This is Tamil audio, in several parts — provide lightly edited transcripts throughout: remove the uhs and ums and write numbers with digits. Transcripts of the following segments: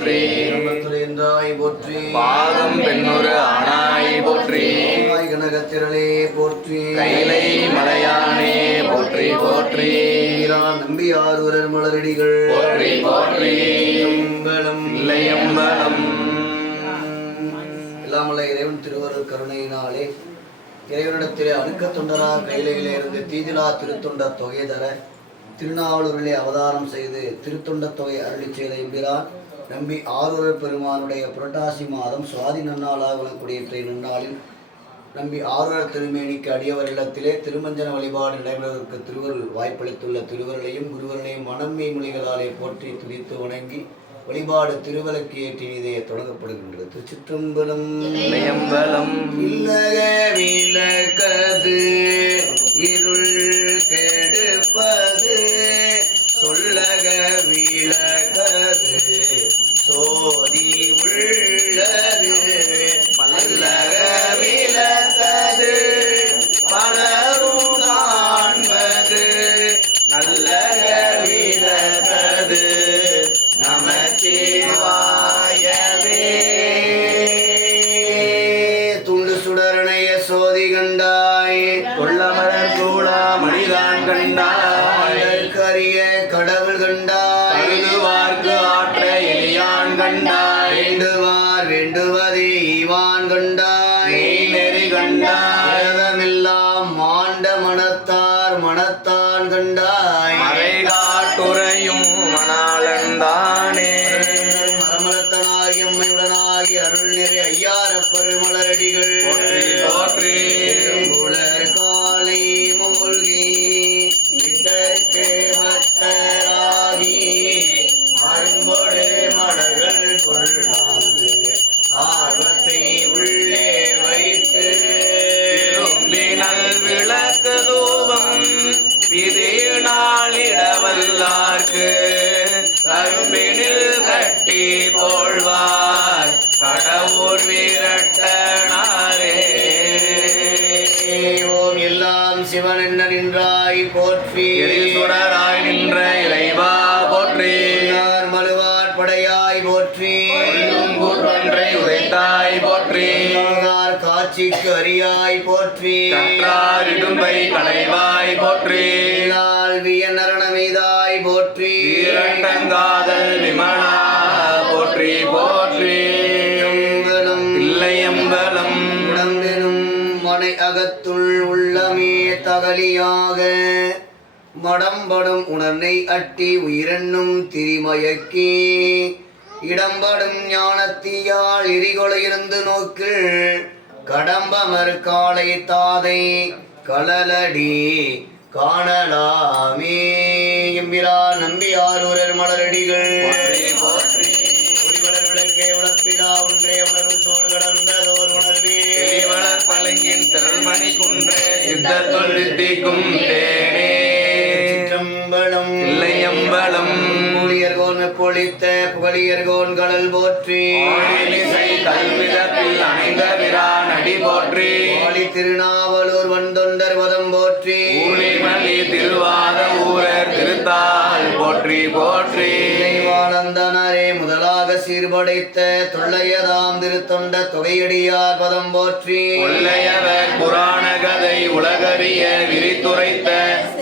போற்றி. துறைந்தாய் போற்றி. பாகம் பெண்ணுரு ஆனாய் போற்றி. கனகத்திரளே போற்றி. கைலை மலையானே போற்றி போற்றி. நம்பியாரூரர் மலரடிகள் போற்றி போற்றி. இல்லையம்பலம். எல்லாமல்ல இறைவன் திருவருள் கருணையினாலே இறைவனிடத்திலே அடுக்க தொண்டரா கையிலே இருந்து தீதிலா திருத்தொண்டர் தொகை தர திருநாவலூரிலே அவதாரம் செய்து திருத்தொண்ட தொகை அருளி செய்த எம்பிரான் நம்பி ஆரூரர் பெருமானுடைய புரட்டாசி மாதம் சுவாதி நன்னாளாக விளக்கூடிய நன்னாளில் நம்பி ஆரூரர் திருமேனிக்கு அடியவர் இல்லத்திலே திருமஞ்சன வழிபாடு நடைபெறுவதற்கு திருவருள் வாய்ப்பளித்துள்ள திருவருளையும் குருவர்களையும் மனம்மை மொழிகளாலே போற்றி துதித்து வணங்கி வழிபாடு திருவிளக்கு ஏற்றினதே தொடங்கப்படுகின்றது. திருச்சிற்றம்பலம். இல்லக விளக்கது இருள் கெடுப்பது சொல்லக விளக்கது சோதி உள்ளது பல்லக விளக்கது பலரும் காண்பது நல்லக விளக்கது நமச்சிவாயவே. துண்டு சுடரணைய சோதி கண்டாய் கொள்ளமலர் சூடா மணிதான் கண்டாய் கரிய கடவுள் கண்டாய் எழுதுவார்க்கு ஆற்ற எளியான் கண்டாய் வேண்டுவார் வேண்டுவதே ஈவான் கண்டாய் நெறி கண்டாய் வேதமெல்லாம் மாண்ட மனத்தார் மனத்தான் கண்டாய் மறை காட்டுரையும் மணாளந்தானே மரமலத்தனாகி அம்மையுடனாகி அருள் நிறை ஐயாரப்பரு மலரடிகள் போற்றி போற்றி. காலை மூழ்கி விட்டே வட்டராகி அரும்பொடு மலர்கள் கொள்ளாது ஆர்வத்தை உள்ளே வைத்து நல் விளக்கு தூபம் விதி நாளிடவல்லார்க்கு கரும்பினில் கட்டி போழ்வார் கடவுர் வீரட்டனாரே. ஓம் எல்லாம் சிவன் என்ன நின்றாய் போற்றி. சுடராய் நின்ற இறைவா போற்றி. மலுவார் படையாய் போற்றி. ஒன்றை உரைத்தாய் போற்றி. காட்சிக்கு அரியாய் போற்றி. கற்றார் இடும்பை களைவாய் போற்றி. நரணமீதாய் போற்றி. வீரட்டங்காதல் விமலா போற்றி போற்றி. இல்லையம்பலம். உடம்பெனும் மனை அகத்துள் உள்ளமே தகலியாக மடம்படும் உணர்னை அட்டி உயிரென்னும் திரிமயக்கி இடம்படும் ஞானத்தீயால் எரிகொலையிருந்து நோக்கு கடம்பமர் காலை தாதை கலலடி காணலாமே. எம்பிரான் நம்பி ஆரூரர் மலரடிகள் ஒளிவளர் விளக்கே உலப்பிலா ஒன்றே உணர்வு சூழ் கடந்ததோர் உணர்வே வளர் பழங்கின் திரள்மணி குன்றே சித்தத்தொல் தித்திக்கும் தேனே. சிற்றம்பலம். இல்லையம்பலம். ஊழியர்கோன் பொழித்த புகழியர்கோன் கடல் போற்றி. கல்விதத்தில் அணைந்த பிரான் அடி போற்றி. வாழி திருநாவலூர் வந்தொண்டர் வதம் போற்றி. ஊழிமலி திருவாத ஊரர் திருத்தால் போற்றி போற்றி. வாழந்தனரே முதலாக சீர்படைத்த தொல்லையதாம் திருத்தொண்ட தொகையடியார் பதம் போற்றி. கொள்ளையவர் புராண கதை உலகறிய விரித்துரைத்த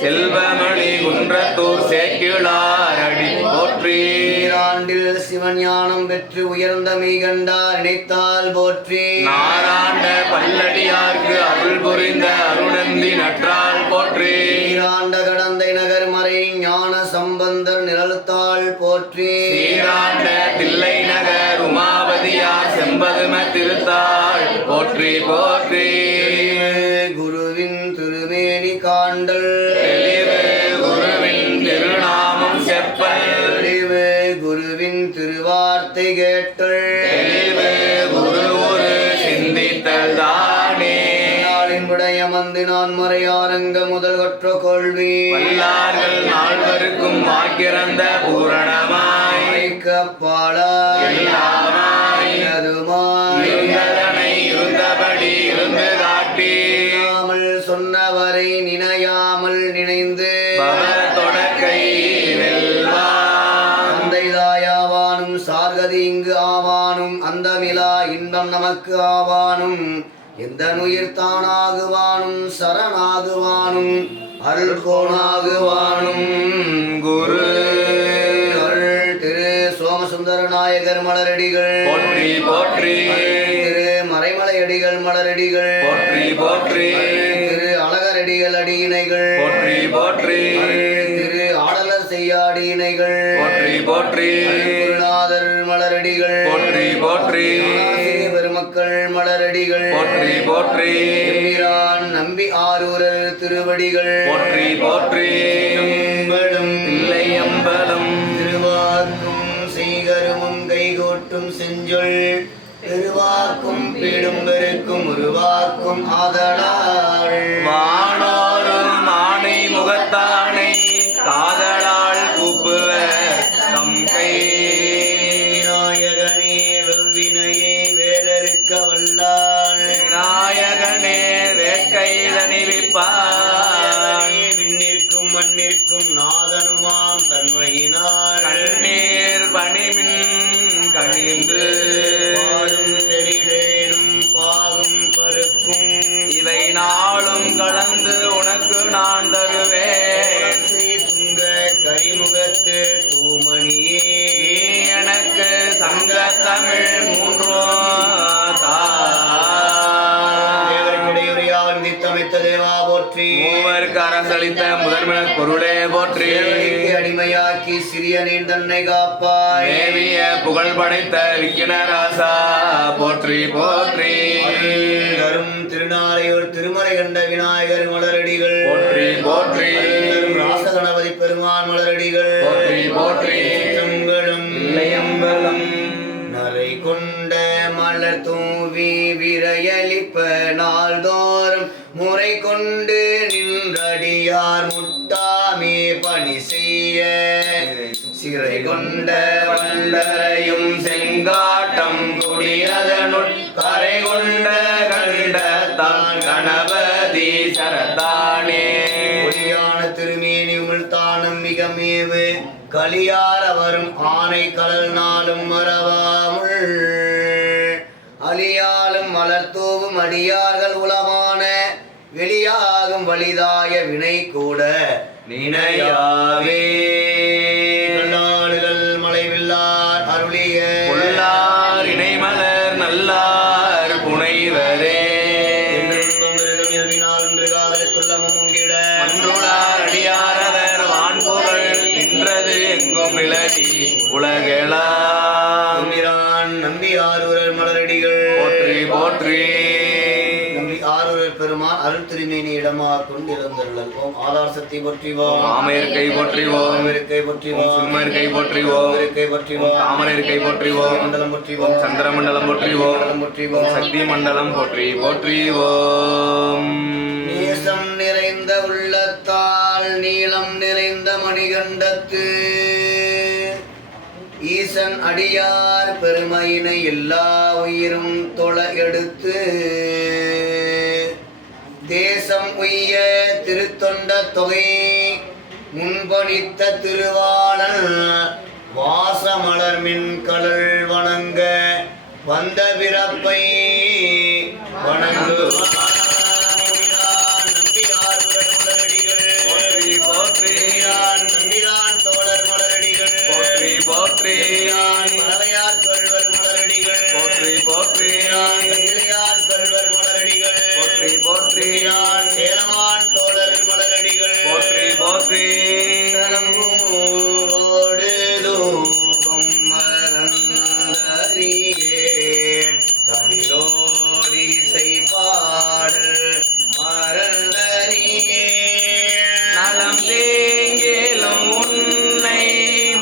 செல்வமணி குன்றத்தூர் சேக்கிழார் அடி போற்றி. ஆண்டில் சிவஞானம் பெற்று உயர்ந்த மீகண்டார் நினைத்தால் போற்றி. நாராண்ட பல்லடியார்க்கு அருள் புரிந்த அருணந்தி நற்றால் போற்றி. நீராண்ட கடந்தை நகர் மறை ஞான சம்பந்தர் நிழல்தாள் போற்றி. சீராண்ட தில்லை நகர் உமாபதியார் செம்பதும திருத்தாள் போற்றி போற்றி. குருவின் திருமேனி காண்டல் குருவின் திருநாமம் செப்பல் குருவின் திருவார்த்தை கேட்டல் குரு ஒரு சிந்தித்தல் தானே. விடயமந்து நான் மறையாரங்க முதல் கொற்ற கொள்வி வல்லார்கள் நால்வருக்கும் வாக்கிறந்த பூரணமாய் கப்பாளாய் இருந்ததனை இருந்தபடி இருந்து காட்டி சொன்னவரை நினையாமல் நினைந்து தொடக்கை வெல்வான் தந்தைதாயாவானும் சார்கதி இங்கு ஆவானும் அந்தமிலா இன்பம் நமக்கு ஆவானும் எந்த உயிர் தானாகுவானும் சரணாகுவானும் அருள் கோணாகுவானும் குரு அருள் திரு சோமசுந்தர நாயகர் மலரடிகள் போற்றி போற்றி திரு மறைமலையடிகள் மலரடிகள் போற்றி போற்றி திரு அழகரடிகள் அடியினைகள் போற்றி போற்றி திரு ஆடலர் செய்யாடி இணைகள் போற்றி போற்றி குருநாதர் மலரடிகள் போற்றி போற்றி பெருமக்கள் மலரடிகள் போற்றி போற்றி எம்பிரான் நம்பி ஆரூரர் திருவடிகள் போற்றி போற்றி தில்லை அம்பலம் திருவாக்கும் செய்கருமும் கைகோட்டும் செஞ்சொல் பெருவாக்கும் பீடும் பெருக்கும் உருவாக்கும் ஆதலாள் வானோரும் ஆணை முகத்தானை காதலால் கூப்புவர் தம் கை நாயகனே வெவ்வினையே வேலறுக்க வல்லாள் நாயகனே வேட்கை தணிவிப்பான் விண்ணிற்கும் மண்ணிற்கும் நாதனுமாம் தன்மையினாள் கண்ணீர் பணிமின் கணிந்து பாலும் தெளிதேனும் பாகும் பருப்பும் இவை நாளும் கலந்து உனக்கு நான் தருவேன் துங்க கரிமுகத்து தூமணியே நீ எனக்கு சங்க தமிழ் தேவருக்கிடையுரையால் நித்தமைத்த தேவா போற்றி மூவருக்கு அரசளித்த முதன்மை பொருளே போற்றி தேவனுக்கு அடிமையாக்கி சிறியனின் தன்னை காப்பாய் தேவிய புகழ் படைத்த விக்கினராசா போற்றி போற்றி தரும் திருநாளையூர் திருமலை கண்ட விநாயகர் மலரடிகள் போற்றி போற்றி ராசகணபதி பெருமான் மலரடிகள் போற்றி போற்றி சிற்றம்பலம் இல்லையம்பலம் நரை கொண்ட மலர் தூவி விரையளிப்ப நாள்தோறும் முறை கொண்டு நின்றடியார் முட்டாமே பணி செய்ய சிறை கொண்ட வண்டரையும் செங்காட்டம் குடியதனுள் கரை கொண்ட கண்ட தான் கணபதி சரத்தானே ஒளியான திருமேனி உமிழ்த்தானும் மிக மேவு கலியார வரும் ஆனை கடல் நாளும் மறவாமுள் அலியாலும் மலர்தூவும் அடியார்கள் உளமான வெளியாகும் வலிதாய வினை கூட நினையாவே நாடுகள் மலைவில்லார் அருளிய உள்ளார் இணைமலர் நல்லார் புனைவரே மன்றுளார் அடியாரவர் வான்புகழ் நின்றது எங்கும் இளடி உலகெலாம் நம்பி ஆரூரர் மலரடிகள் போற்றி போற்றி நம்பி ஆரூரர் பெருமான் அருள் திருமேனி இடமா கொண்டு இறந்தருளல் ஓம் ஆதார் சக்தி போற்றிவோம் மாமையர்கை போற்றிவோம் இருக்கை போற்றிவோம் சும்மர்கை போற்றிவோம் இருக்கை போற்றிவோம் தாமரைக்கை போற்றிவோம் மண்டலம் போற்றிவோம் சந்திரமண்டலம் போற்றிவோம் போற்றிவோம் சக்தி மண்டலம் போற்றி போற்றிவோம் நேசம் நிறைந்த உள்ளத்தால் நீளம் நிறைந்த மணிகண்டத்து ஈசன் அடியார் பெருமையினை எல்லா உயிரும் தொழ எடுத்து தேசம் உய்ய திருத்தொண்ட தொகை முன்பணித்த திருவாளன் வாசமலர் மின் கடல் வணங்க வந்த பிறப்பை வணங்குவார் போற்றி போற்றி நம்பிரான் தோழர் மலரடிகள் போற்றி போற்றி பறவையார் கல்வர் மலரடிகள் போற்றி போற்றி இளையார் கல்வர் மலரடிகள் போற்றி போற்றி சேலமான் தோழர் மலரடிகள் போற்றி போற்றி சலம்பூவோடு தூபம் மறந்தறியேன் தமிழோடி செய்பாடல் மறந்தறியேன் நலம் தேங்கிலும் உன்னை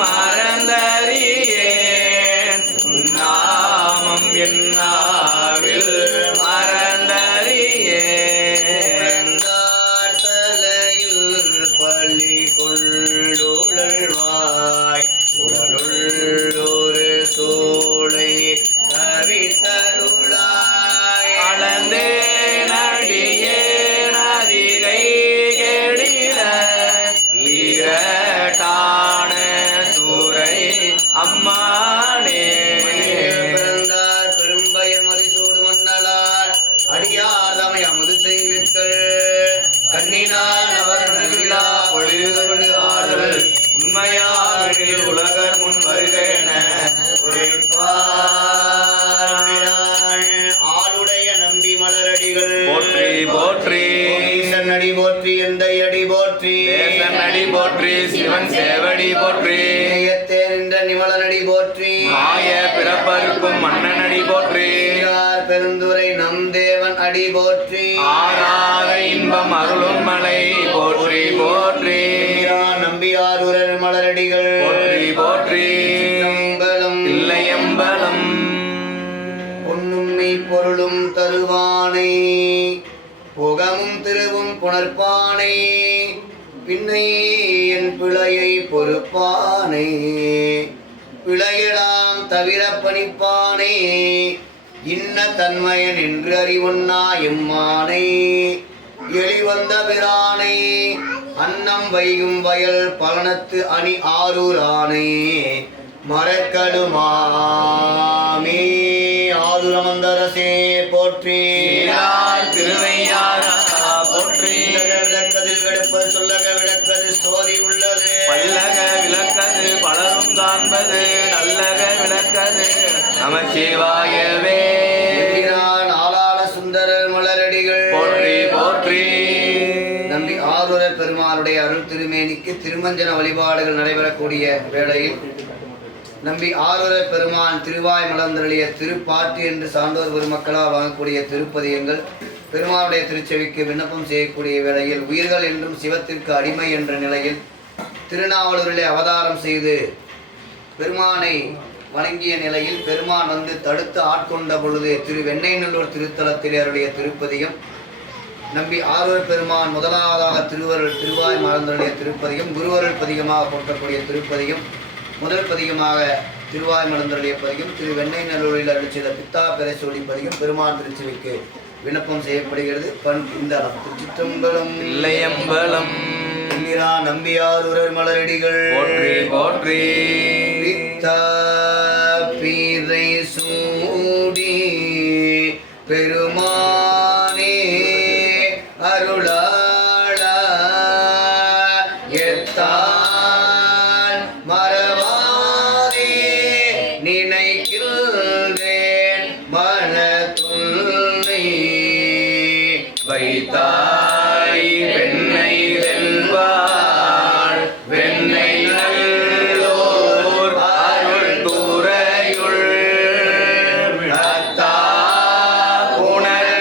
மறந்தறியேன் நாமம் என்னாவில் மறந்தறியேன் சிவாய பிறப்பருக்கும் மன்னனடி போற்றி பெருந்துரை நம் தேவன் அடி போற்றி ஆராத இன்பம் அருளும் மலை போற்றி போற்றி நம்பியாரூரர் மலரடிகள் போற்றி போற்றி இல்லையம்பலம் பொன்னும்மை பொருளும் தருவானை புகமும் திருவும் புணர்ப்பானை பின்னை என் பிழையை பொறுப்பானை பிழையெல்லாம் தவிர பணிப்பானே இன்ன தன்மையன் என்று அறிவுண்ணா எம்மானை எளிவந்த பிரானை அன்னம் வைகும் வயல் பலனத்து அணி ஆரூரானை மரக்கடுமாமே ஆதுரமந்தரசே போற்றி திருவையாரா போற்றி விளக்கதில் விளப்பது சொல்லக விளக்கது சோதி உள்ளது பல்லக விளக்கது பலரும் காண்பது நல்லக விளக்கது நம சிவாயவே ஆளாள சுந்தரர் மலரடிகள் போற்றி போற்றி நம்பி ஆரூரர் பெருமானுடைய அருள் திருமேனிக்கு திருமஞ்சன வழிபாடுகள் நடைபெறக்கூடிய வேளையில் நம்பி ஆரூரர் பெருமான் திருவாய் மலர்ந்தருளிய திருப்பாட்டு என்று சான்றோர் பெருமக்களால் வழங்கக்கூடிய திருப்பதியங்கள் பெருமானுடைய திருச்செவிக்கு விண்ணப்பம் செய்யக்கூடிய வேளையில் உயிர்கள் என்றும் சிவத்திற்கு அடிமை என்ற நிலையில் திருநாவலூரிலே அவதாரம் செய்து பெருமானை வணங்கிய நிலையில் பெருமான் வந்து தடுத்து ஆட்கொண்ட பொழுது திரு வெண்ணெய்நல்லூர் திருத்தலத்திலே அவருடைய திருப்பதியம் நம்பி ஆரூரர் பெருமான் முதலாவதாக திருவாய் மலர்ந்தருளிய திருப்பதியம் குருவருள் பதிகமாக போற்றக்கூடிய திருப்பதியம் முதல் பதிகமாக திருவாய் மலர்ந்தருளிய பதிகம் திரு வெண்ணெய்நல்லூரில் அருள் செய்த பித்தா பெரசோடி பதிகம் பெருமான் திருச்செவிக்கு விண்ணப்பம் செய்யப்படுகிறது இந்த திருச்சிற்றம்பலம் இல்லையம்பலம் நம்பியாரூரர் மலரடிகள் போற்றி போற்றி பித்தா பீரை சூடி பெருமானே அருளாள எத்தான் மறவாதே நினைக்கின்றேன் மனத்துன்னை வைத்தாய் பெண்ணை வெல்வாள் வெண்ணை நல்லோர் அருள் துறையுள் அத்தா உணர்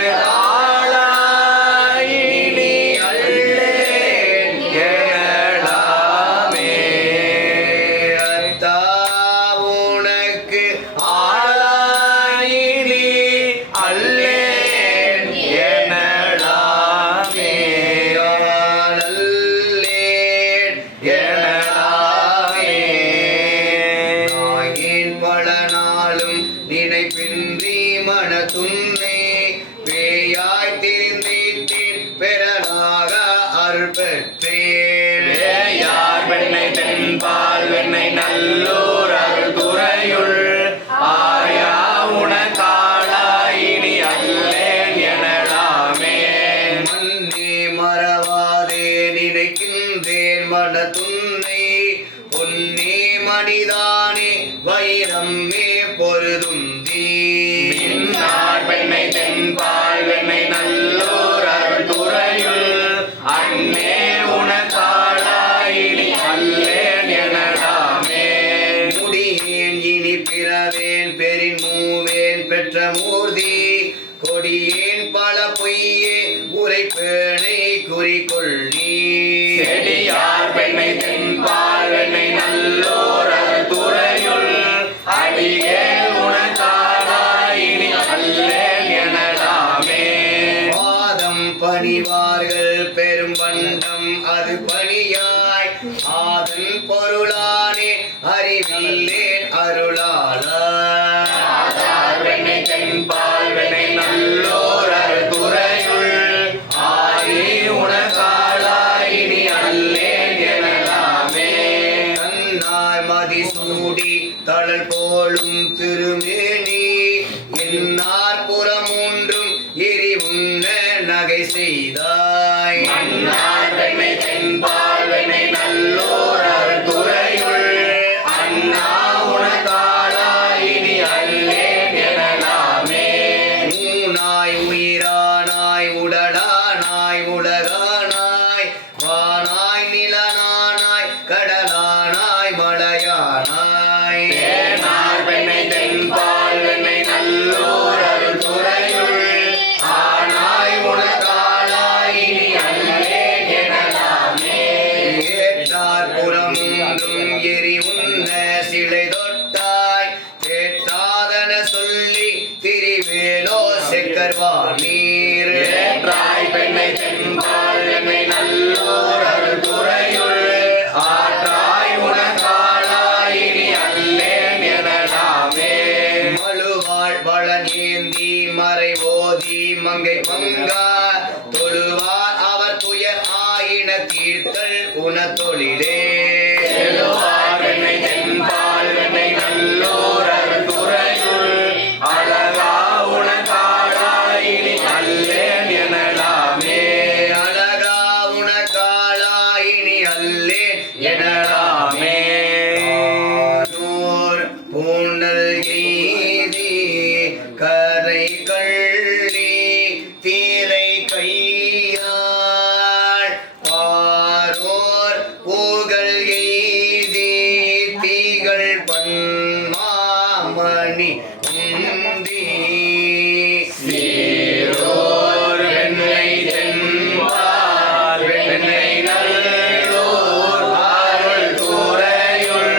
ஆளாயினி அல்லேன் எனலாமே அத்தா உனக்கு ஆளாயினி அல்லேன் எனலாமே ஆளல்லேன் எனலாமே ஆகின் பல நாளும் நினைப்பின்றி மனத்துன்னை பேயாய் திரிந்தேன் பெறலாக அருள் பெற்றேன் யார் வெண்ணை தென்பால் வெண்ணை நல்லூர் அருள் துறையுள் ஆயா உனக்காளாயினி அல்லேன் எனலாமே மன்னே மறவாதே நினைக்கின்றேன் மனத்துன்னை பொன்னே மணிதானே வைரம்மே பொருதும் மின்னார் வெண்ணை தென்பால் வெண்ணை நல்லூர் அருள் துறையுள் அன்னே உனக்காளாயினி அல்லேன் எனலாமே முடியேன் இனி பிறவேன் பெரின் மூவேன் பெற்ற மூர்த்தி கொடியேன் பல பொய்யே உரைப்பேனை குறிக்கொள் நீ செடியார் வெண்ணை தென்பால் வெண்ணை நல்லோர் அருள் துறையுள் அடியே உனக்காளாயினி அல்லேன் எனலாமே பாதம் பணிவார்கள் பெரும் பண்டம் அது பணியாய் ஆதன் பொருளானே அறிவில்லேன் அருளாளா வெண்ணை தென்பால் வெண்ணை நல்லோர் அருள் துறையுள் ஆரி உனக்காளாயினி அல்லேன் எனலாமே தன்னார் மதி சூடி தளல் போலும் திருமேனி என்னார் புறமூன்றும் எரி உண்ண நகை செய்தாய் மன்னார் வெண்ணை தென்பால் வெண்ணை நல்லோர் அருள் துறையுள் அண்ணா உனக்காளாயினி வேலோ செக்கர்வா நீர் ஏற்றாய் பெண்ணை தென்பால் என்னை நல்லோர் அருள்துறையுள் ஆற்றாய் உனக்காளாய் இனி அல்லேன் எனலாமே. மழுவாள் வளநேந்தி மறை ஓதி மங்கை பங்கா தொழுவார் அவர் துயர் ஆயின தீர்த்தல் உன தொழிலே. செல்லுவார் என்னை தென்பால் என்னை நல்லோர் அருள்துறையுள் அழகா உனக்காளாய் இனி அல்லேன் எனலாமே. அழகா உனக்காளாயினி அல்லே எனலாமே. பூண்டல் எய்தி கரை கள்ளி தீரை கையாள் பாரோர் பூகள் எய்தி தீகள் பன்மாமணி உந்தி சீரோர் வெண்ணை தென்பால் வெண்ணை நல்லோர் அருள்துறையுள்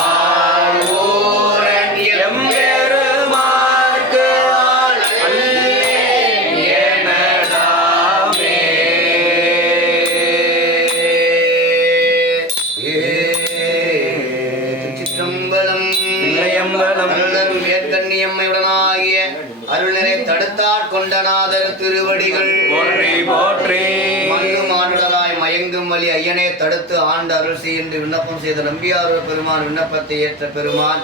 ஆரூரன் எம்பெருமாற்கு அல்லேன் எனலாமே. திருச்சிற்றம்பலம். இல்லையம்பலம். அருளரும் மேற்கண்ணியம்மையுடனாகிய அருளினை தடுத்தாற் கொண்டநாதர் திருவடிகள் போற்றி போற்றி. மண்ணு மானுடராய் மயங்கும் வழி ஐயனை தடுத்து ஆண்டு அருள் செய் என்று விண்ணப்பம் செய்த நம்பியார் பெருமான் விண்ணப்பத்தை ஏற்ற பெருமான்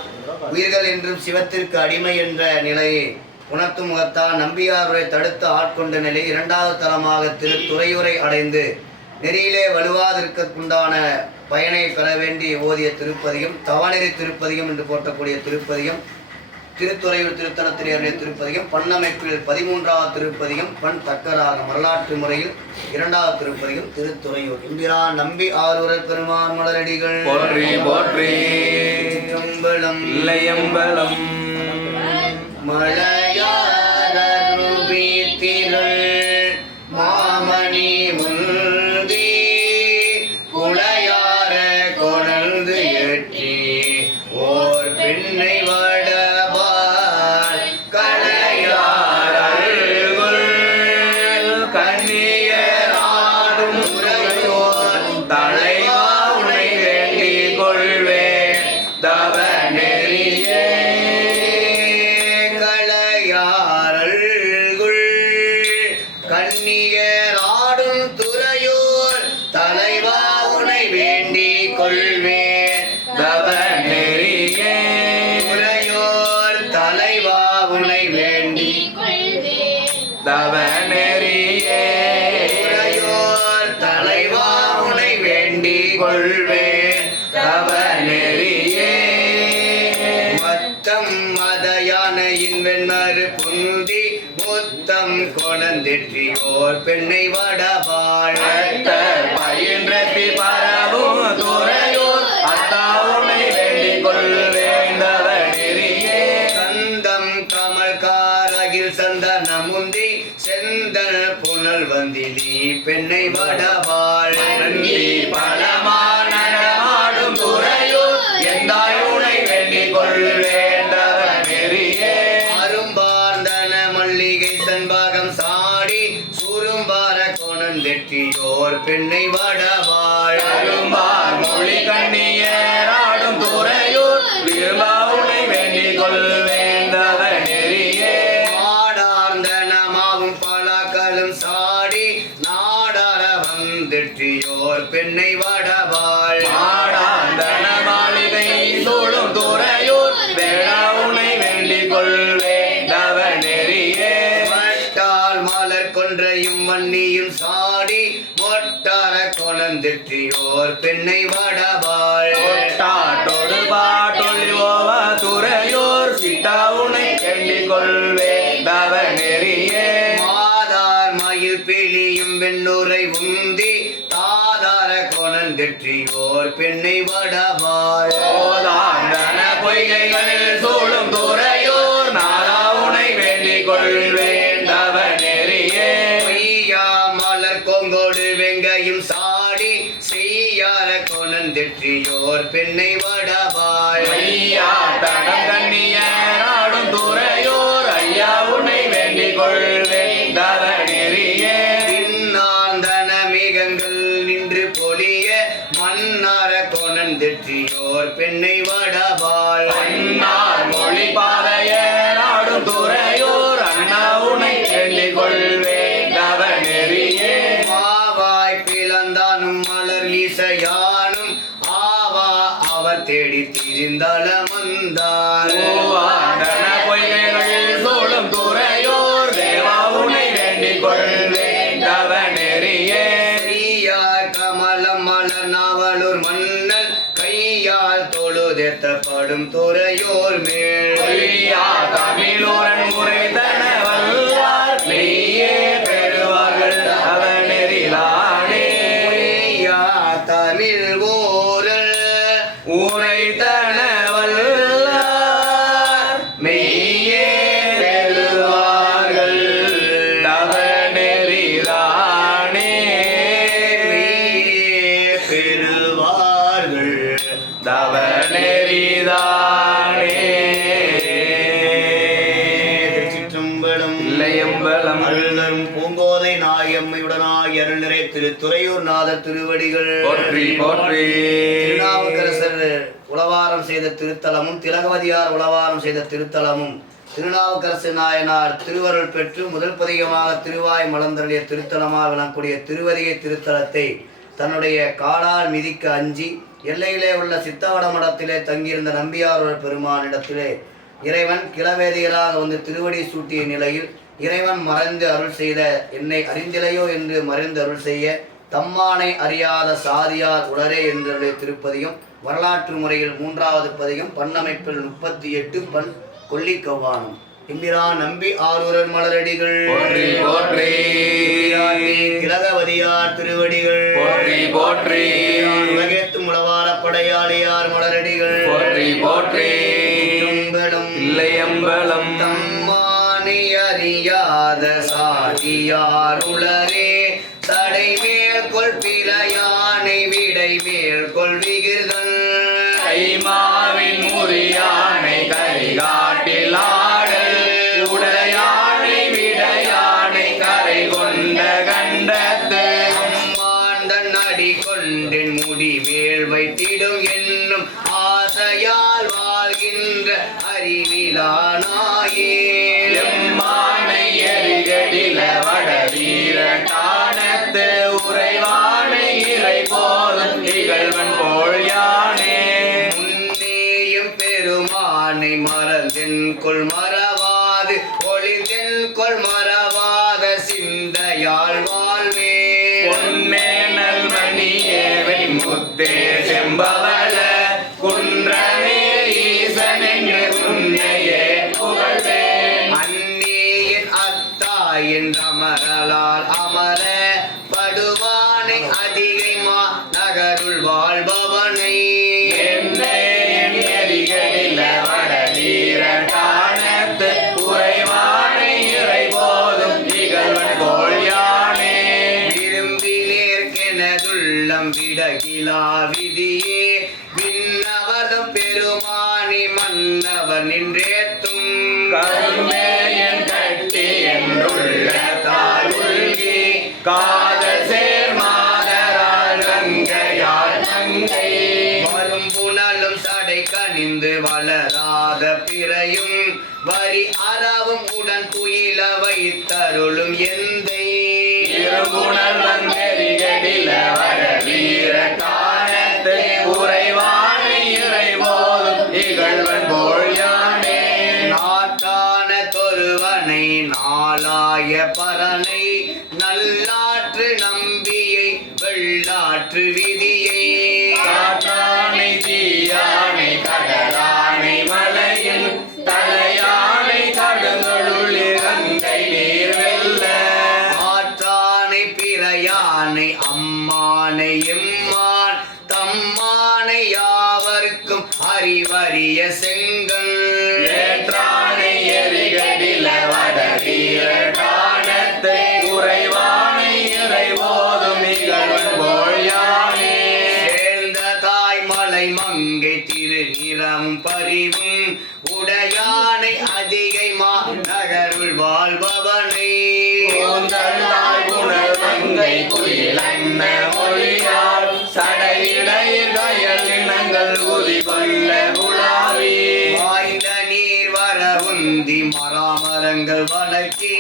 உயிர்கள் என்றும் சிவத்திற்கு அடிமை என்ற நிலையை உணர்த்தும் முகத்தால் நம்பியாரை தடுத்து ஆட்கொண்ட நிலை இரண்டாவது தலமாக துறையூரை அடைந்து நெறியிலே வலுவாதிருக்குண்டான பயனை பெற வேண்டி ஓதிய திருப்பதியும் தவநெறி திருப்பதியும் என்று போற்றக்கூடிய திருப்பதியும் திருத்துறையூர் திருத்தலத்திலே அருளிய திருப்பதியும் பண்ணமைப்பில் 13வது திருப்பதியும் பண் தக்கராக வரலாற்று முறையில் 2வது திருப்பதியும் திருத்துறையூர் இம்பிரான் நம்பி ஆரூரர் பெருமான் மலரடிகள் போற்றி போற்றி. அம்பலம் இல்லையம்பலம். மலையாரூபி திரள் மாமணி முந்தி குளையார கொணர்ந்து ஏற்றி ஓர் பெண்ணை வடபால் களையார் அருள்கொள் கண்ணியராடும் உரையோர் தலைவா உனை வேண்டிக் கொள்வேன் தவ நெறியே. களையாரல்குள் கண்ணியராடும் துறையோர் தலைவா உனை வேண்டிக் கொள்வேன் தவ நெறியே. துறையோர் தலைவா உனை வேண்டி தவ நெறியே. துறையோர் தலைவா உனை வேண்டிக் கொள்வேன் தவ நெறியே. மத்தம் மதயானையின் வெண்மறு புந்தி முத்தம் கொணந்தெற்றியோர் பெண்ணை வடபாள் அத்தர் பயின்றி பரவும் துறையோர் அத்தாவுனை வேண்டிக் கொள்வேன் தவ நெறியே. சந்தம் கமல் காரகில் சந்தன முந்தி செந்தல் புனல் வந்திலி பெண்ணை வடபாள் நந்தி பலமான நடமாடும் துறையோர் எந்தாயுனை வேண்டிக் கொள்வேன் தவ நெறியே. அரும்பார்ந்தன மல்லிகை சண்பாகம் சாடி சுரும்பார கொணந்தெற்றியோர் பெண்ணை வடபாள் அரும்பார் மொழி கண்ணியராடும் துறையோர் விரும்பாவுனை வேண்டிக் கொள்வேன் தவ நெறியே. நாடார்ந்தன மாவும் பலாக்களும் சாடி நாடார வந்தெற்றியோர் பெண்ணை வடபாள் மாடாந்தன மாளிகை சூழும் துறையோர் வேளாவுனை வேண்டிக் கொள்வேன் தவ நெறியே. மட்டால் மலர் கொன்றையும் மன்னியும் சாடி மொட்டார கொணந்தெற்றியோர் பெண்ணை வடபாள் கொட்டாட்டோடு பாட்டொழி ஓவ துறையோர் சிட்டாவுனை வேண்டிக் கொள்வேன் தவ நெறியே. மாதார் மயில் பிழியும் வெண்ணுரை உந்தி தாதார கொணந்தெற்றியோர் பெண்ணை வடபாள் ஓதாந்தன பொய்கைகள் சூழும் துறையோர் நாராவுனை வேண்டிக் கொள்வேன் தவ நெறியே. பொய்யா மலர் கொங்கோடு வெங்கையும் சாடி செய்யார கொணந்தெற்றியோர் பெண்ணை வடபாள் ஐயா தடம் கண்ணியராடும் துறையோர் ஏத்தப்படும் துறையோர் மேல் தமிழோரன் முறைதன வல்லார் மெய்யே பெறுவார்கள் அவனெறிலானே தமிழ் ஊரல் உரைத்தன வல்லார் மெய்யே பெறுவார்கள் தவனெறிதானே பெறுவார்கள் தவனெறிதானே சிற்றம்பலம் இல்லையம்பலம் அருளரும் பூங்கோதை நாயம்மையுடனாய் அருள் நிறை திருத்துறையூர் நாதர் திருவடிகள் போற்றி போற்றி. திருநாவுக்கரசர் உளவாரம் செய்த திருத்தலமும் திலகவதியார் உளவாரம் செய்த திருத்தலமும் திருநாவுக்கரசு நாயனார் திருவருள் பெற்று முதல் பதிகமாக திருவாய் மலர்ந்தருளிய திருத்தலமாக விளங்கக்கூடிய திருவதிகை திருத்தலத்தை தன்னுடைய காலால் மிதிக்க அஞ்சி எல்லையிலே உள்ள சித்தவட மடத்திலே தங்கியிருந்த நம்பியார் பெருமானிடத்திலே இறைவன் கிளவேதிகளாக வந்து திருவடி சூட்டிய நிலையில் இறைவன் மறைந்து அருள் செய்த என்னை அறிந்திலையோ என்று மறைந்து அருள் செய்ய தம்மானை அறியாத சாதியார் உளரே என்ற திருப்பதியும் வரலாற்று முறையில் 3வது பதிகம் பண்ணமைப்பில் 38 பண் கொல்லி கவ்வானம் இம்பிரான் நம்பி ஆரூரர் மலரடிகள் போற்றி போற்றி. கிழகவதியார் திருவடிகள் போற்றி போற்றி. உலகேத்தும் உளவார படையாளியார் மலரடிகள் போற்றி போற்றி. இல்லையம்பலம் தம்மானை அறியாத சாதியார் உளரே தடைமேல் கொள் பிறையானை விடை மேல் கொள் விகிர்தன் கைமாவின் முறியானை கரிகாட்டில் ஆடல் உடையானை விடையானை கரை கொண்ட கண்டத்து அம்மாண்டன் அடி கொண்டின் முடி மேல் வைத்திடும் என்னும் ஆசையால் வாழ்கின்ற அறிவிலானாயே எம்மானை எரிகடில வட வீர காணத்து உறைவானை இறை போதும் இகழ்வன் போல் யானே முன்னேயும் பெருமானை மறந்தென் கொள் மறவாது ஒளிந்தென் கொள் மறவாத சிந்தையால் வாழ்வே பொன்னேனல் மணியே வெண்முத்தே செம்பவள குன்றமே ஈசன் என்று உன்னையே புகழ்வேன் அந்நியின் அத்தாயின் அமரலால் அமர படுவானை அதிகை மா நகருள் வாழ்பவனை என்னே என் எரிகடில வட வீர காணத்து உறைவானை இறை போதும் இகழ்வன் போல் யானே விரும்பி நேர்கெனதுள்ளம் விடகிலா விதியே விண்ணவர்தம் பெருமானி மன்னவர் நின்றேத்தும் கருமே என் கட்டி என்றுள்ள தாழ்கி காதல் சேர் மாதரால் கங்கையார் நங்கை வரும் புனலும் சடை கனிந்து வளராத பிறையும் வரி அறவும் உடன் துயில வைத்தருளும் எந்தை இருகுணல் வந்தெரிகடில வட வீர காணத்து உறைவானை இறை போதும் இகழ்வன் போல் யானே நாட்டான தொருவனை நாளாய பரனை நல்லாற்று நம்பியை வெள்ளாற்று விதியை காற்றானை தீயானை கடலானை மலையில் தலையானை கடுங்களுள் இறங்கை நீர் வெல்ல ஆற்றானை பிறையானை அம்மானை எம்மான் தம்மானை யாவர்க்கும் அறிவறிய செங்கல் ஏற்றானை எரிகடில வட வீர காணத்து உறைவானை இறை போதும் இகழ்வன் போல் யானே சேர்ந்த தாய் மலை மங்கை திருநிறம் பரிவும் உடையானை அதிகை மா நகருள் வாழ்பவனை கூந்தலாய் புனல் மங்கை குயிலன்ன மொழியால் சடையிடையில் கயல் இனங்கள் உதி கொள்ள குழாவி வாய்ந்த நீர் வர உந்தி மராமரங்கள் வளர்க்கி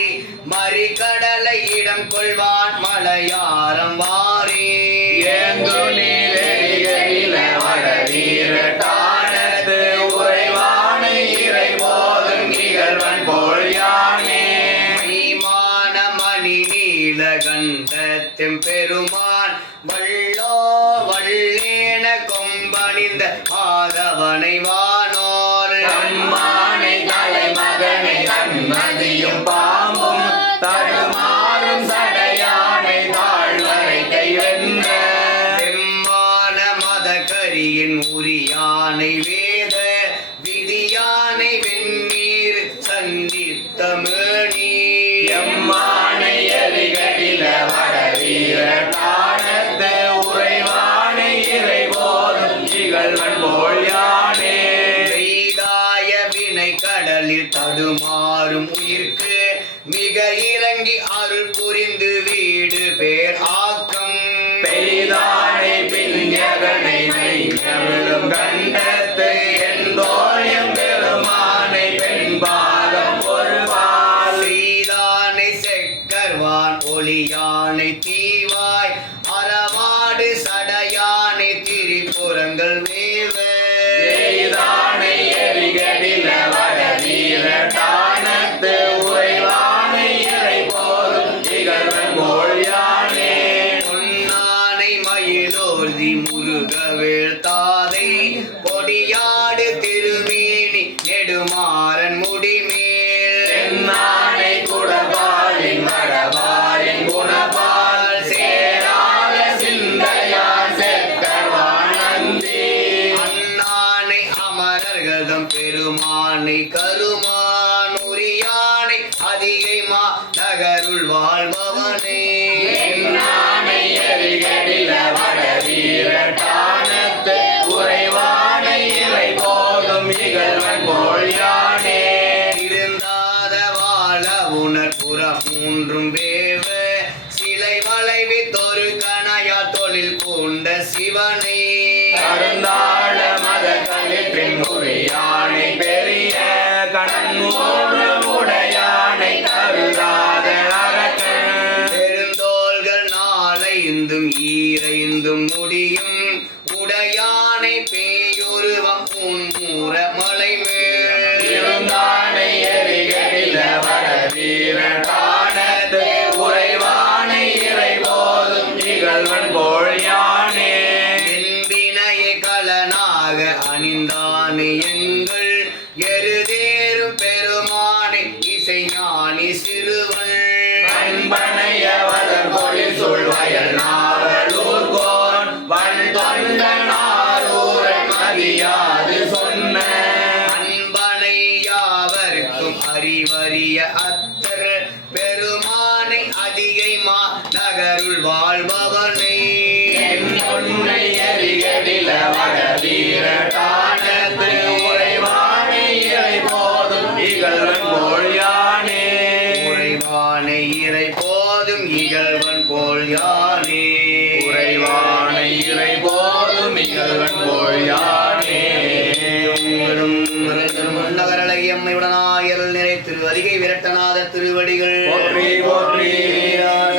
மறிகடலை இடம் கொள்வான் மலையாரம் வாரி ஏந்து நீர் எரிகடில வட வீர காணத்து உறைவானை இறை போதும் இகழ்வன் போல் யானே மைமான மணி நீல கண்டத்தின் பெருமான் வள்ளோ வள்ளேன கொம்பணிந்த பாத அரவணை வானோர் அம்மானை தலைமகனை தன்மதியும் பாம்பும் தடுமாறும் சடையானை தாழ்வரை கைவென்ற செம்மான மதகரியின் உரியானை வேத விதியானை வெந்நீர் சந்தித்தமணி எம்மானை எரிகடில வடவீர தானத்து உறைவானை இறை போலும் இகழ்வன் போல் யானே பெய்தாய வினை கடலில் தடுமாறும் உயிர்க்கு மிக இறங்கி அருள் புரிந்து வீடு பேர் ஆக்கம் பெய்தானை பின்யகனை மெய்ஞவிலும் கண்டத்து எந்தோயம் பெருமானை பெண்பாதம் ஒருவாள் செய்தானை செக்கர்வான் ஒளியானை தீவாய் அறவாடு சடையானை திரிபுரங்கள் மேவ செய்தானை எரிகடில வடவீர தானத்து உறைவானை இறை போலும் இகழ்வன் போல் யானே பொன்னானை மயிலோர்தி முருகவேள் தாதை கொடியாடு திருமேனி நெடுமாறன் முடிமேல் தென்னானை குடபாலின் வடபாலின் குணபால் சேராத சிந்தையான் செக்கர்வான் நந்தி அண்ணானை அமரர்கதம் பெருமானை கருமான் உரியானை அதிகை மா நகருள் வாழ்பவனே தென்னானை எரிகடில வடவீர தானத்து உறைவானை இறை போலும் இகழ்வன் போல் யானே இருந்தாத வாழ உணர்புறம் மூன்றும் வேவ சிலை வளைவி தொரு கணையா தொழில் பூண்ட சிவனே கருந்தாழ மத கலிற்றின் உரியானை பெரிய கண்ணோடு உடையானை கருதாத அரக்கன் பெருந்தோள்கள் நாளைந்தும் ஈரைந்தும் முடியும் உடையானை பேயுருவம் உன்மூற மலை மேல் இருந்தானை எரிகடில வடவீர தானத்து உறைவானை இறை போலும் இகழ்வன் போல் யானே என்பினையை கலனாக அணிந்தானே எங்கள் எருதேறும் பெருமானை இசைஞானி சிறுவன் வன்பனைய வளர் பொழி சொல்வயல் நாவலூர்கோன் வன் தொண்டனாரூரன் மதியாது சொன்ன அன்பனை யாவர்க்கும் அறிவறிய அத்தர் பெருமானை அதிகை மா நகருள் வாழ்பவனை என் பொன்னை எரிகடில வடவீர தானத்து உறைவானை இறை போதும் இகழ்வன் போல் யானே உறைவானை இறை போதும் இகழ்வன் போல் யானே உறைவானை இறை போதும் இகழ்வன் போல் யானே நகரழகி அம்மையுடனாயல் நிறை திரு அதிகை விரட்டநாத திருவடிகள் போற்றி போற்றி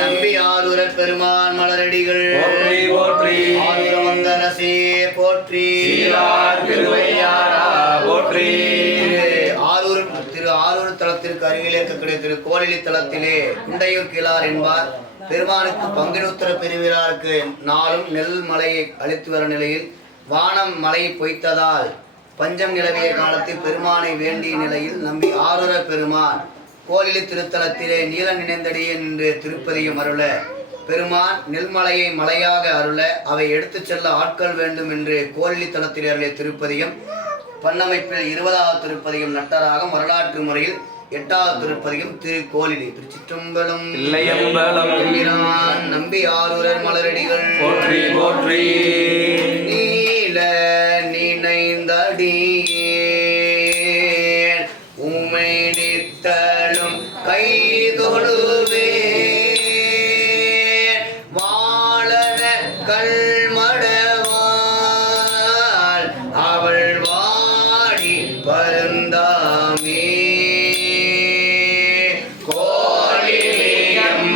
நம்பி ஆரூரர் பெருமான் மலரடிகள் போற்றி போற்றி ஆரூரமந்தரசே போற்றி சீரார் திருவையாரா போற்றி திரு ஆரூர் தலத்திற்கு அருகில் இருக்கக்கூடிய திரு கோலிலி தலத்திலே குண்டையூர் கிளார் என்பார் பெருமானுக்கு பங்குனுத்திர பெருவிழாவுக்கு நாளும் நெல் மலையை அளித்து வர நிலையில் வானம் மலையை பொய்த்ததால் பஞ்சம் நிலவிய காலத்தில் பெருமானை வேண்டிய நிலையில் நம்பி ஆரூர பெருமான் கோலிலி திருத்தலத்திலே நீல நினைந்தடியே நின்று திருப்பதியும் அருள பெருமான் நெல்மலையை மலையாக அருள அவை எடுத்துச் செல்ல ஆட்கள் வேண்டும் என்று கோலிலி தலத்தில் அருளிய திருப்பதியும் பண்ணமைப்பில் 20வது திருப்பதியும் நட்டராகம் வரலாற்று முறையில் 8வது திருப்பதியும் திரு கோலிலி திருச்சிற்றம்பலம் இல்லையம்பலம் என்கிறான் நம்பி ஆரூரர் மலரடிகள் போற்றி போற்றி நீல நினைந்தடியே உமை நித்தலும் கை தொழுவே வாழன கல்மடவாள் அவள் வாடி பருந்தாமே கோலிலியம்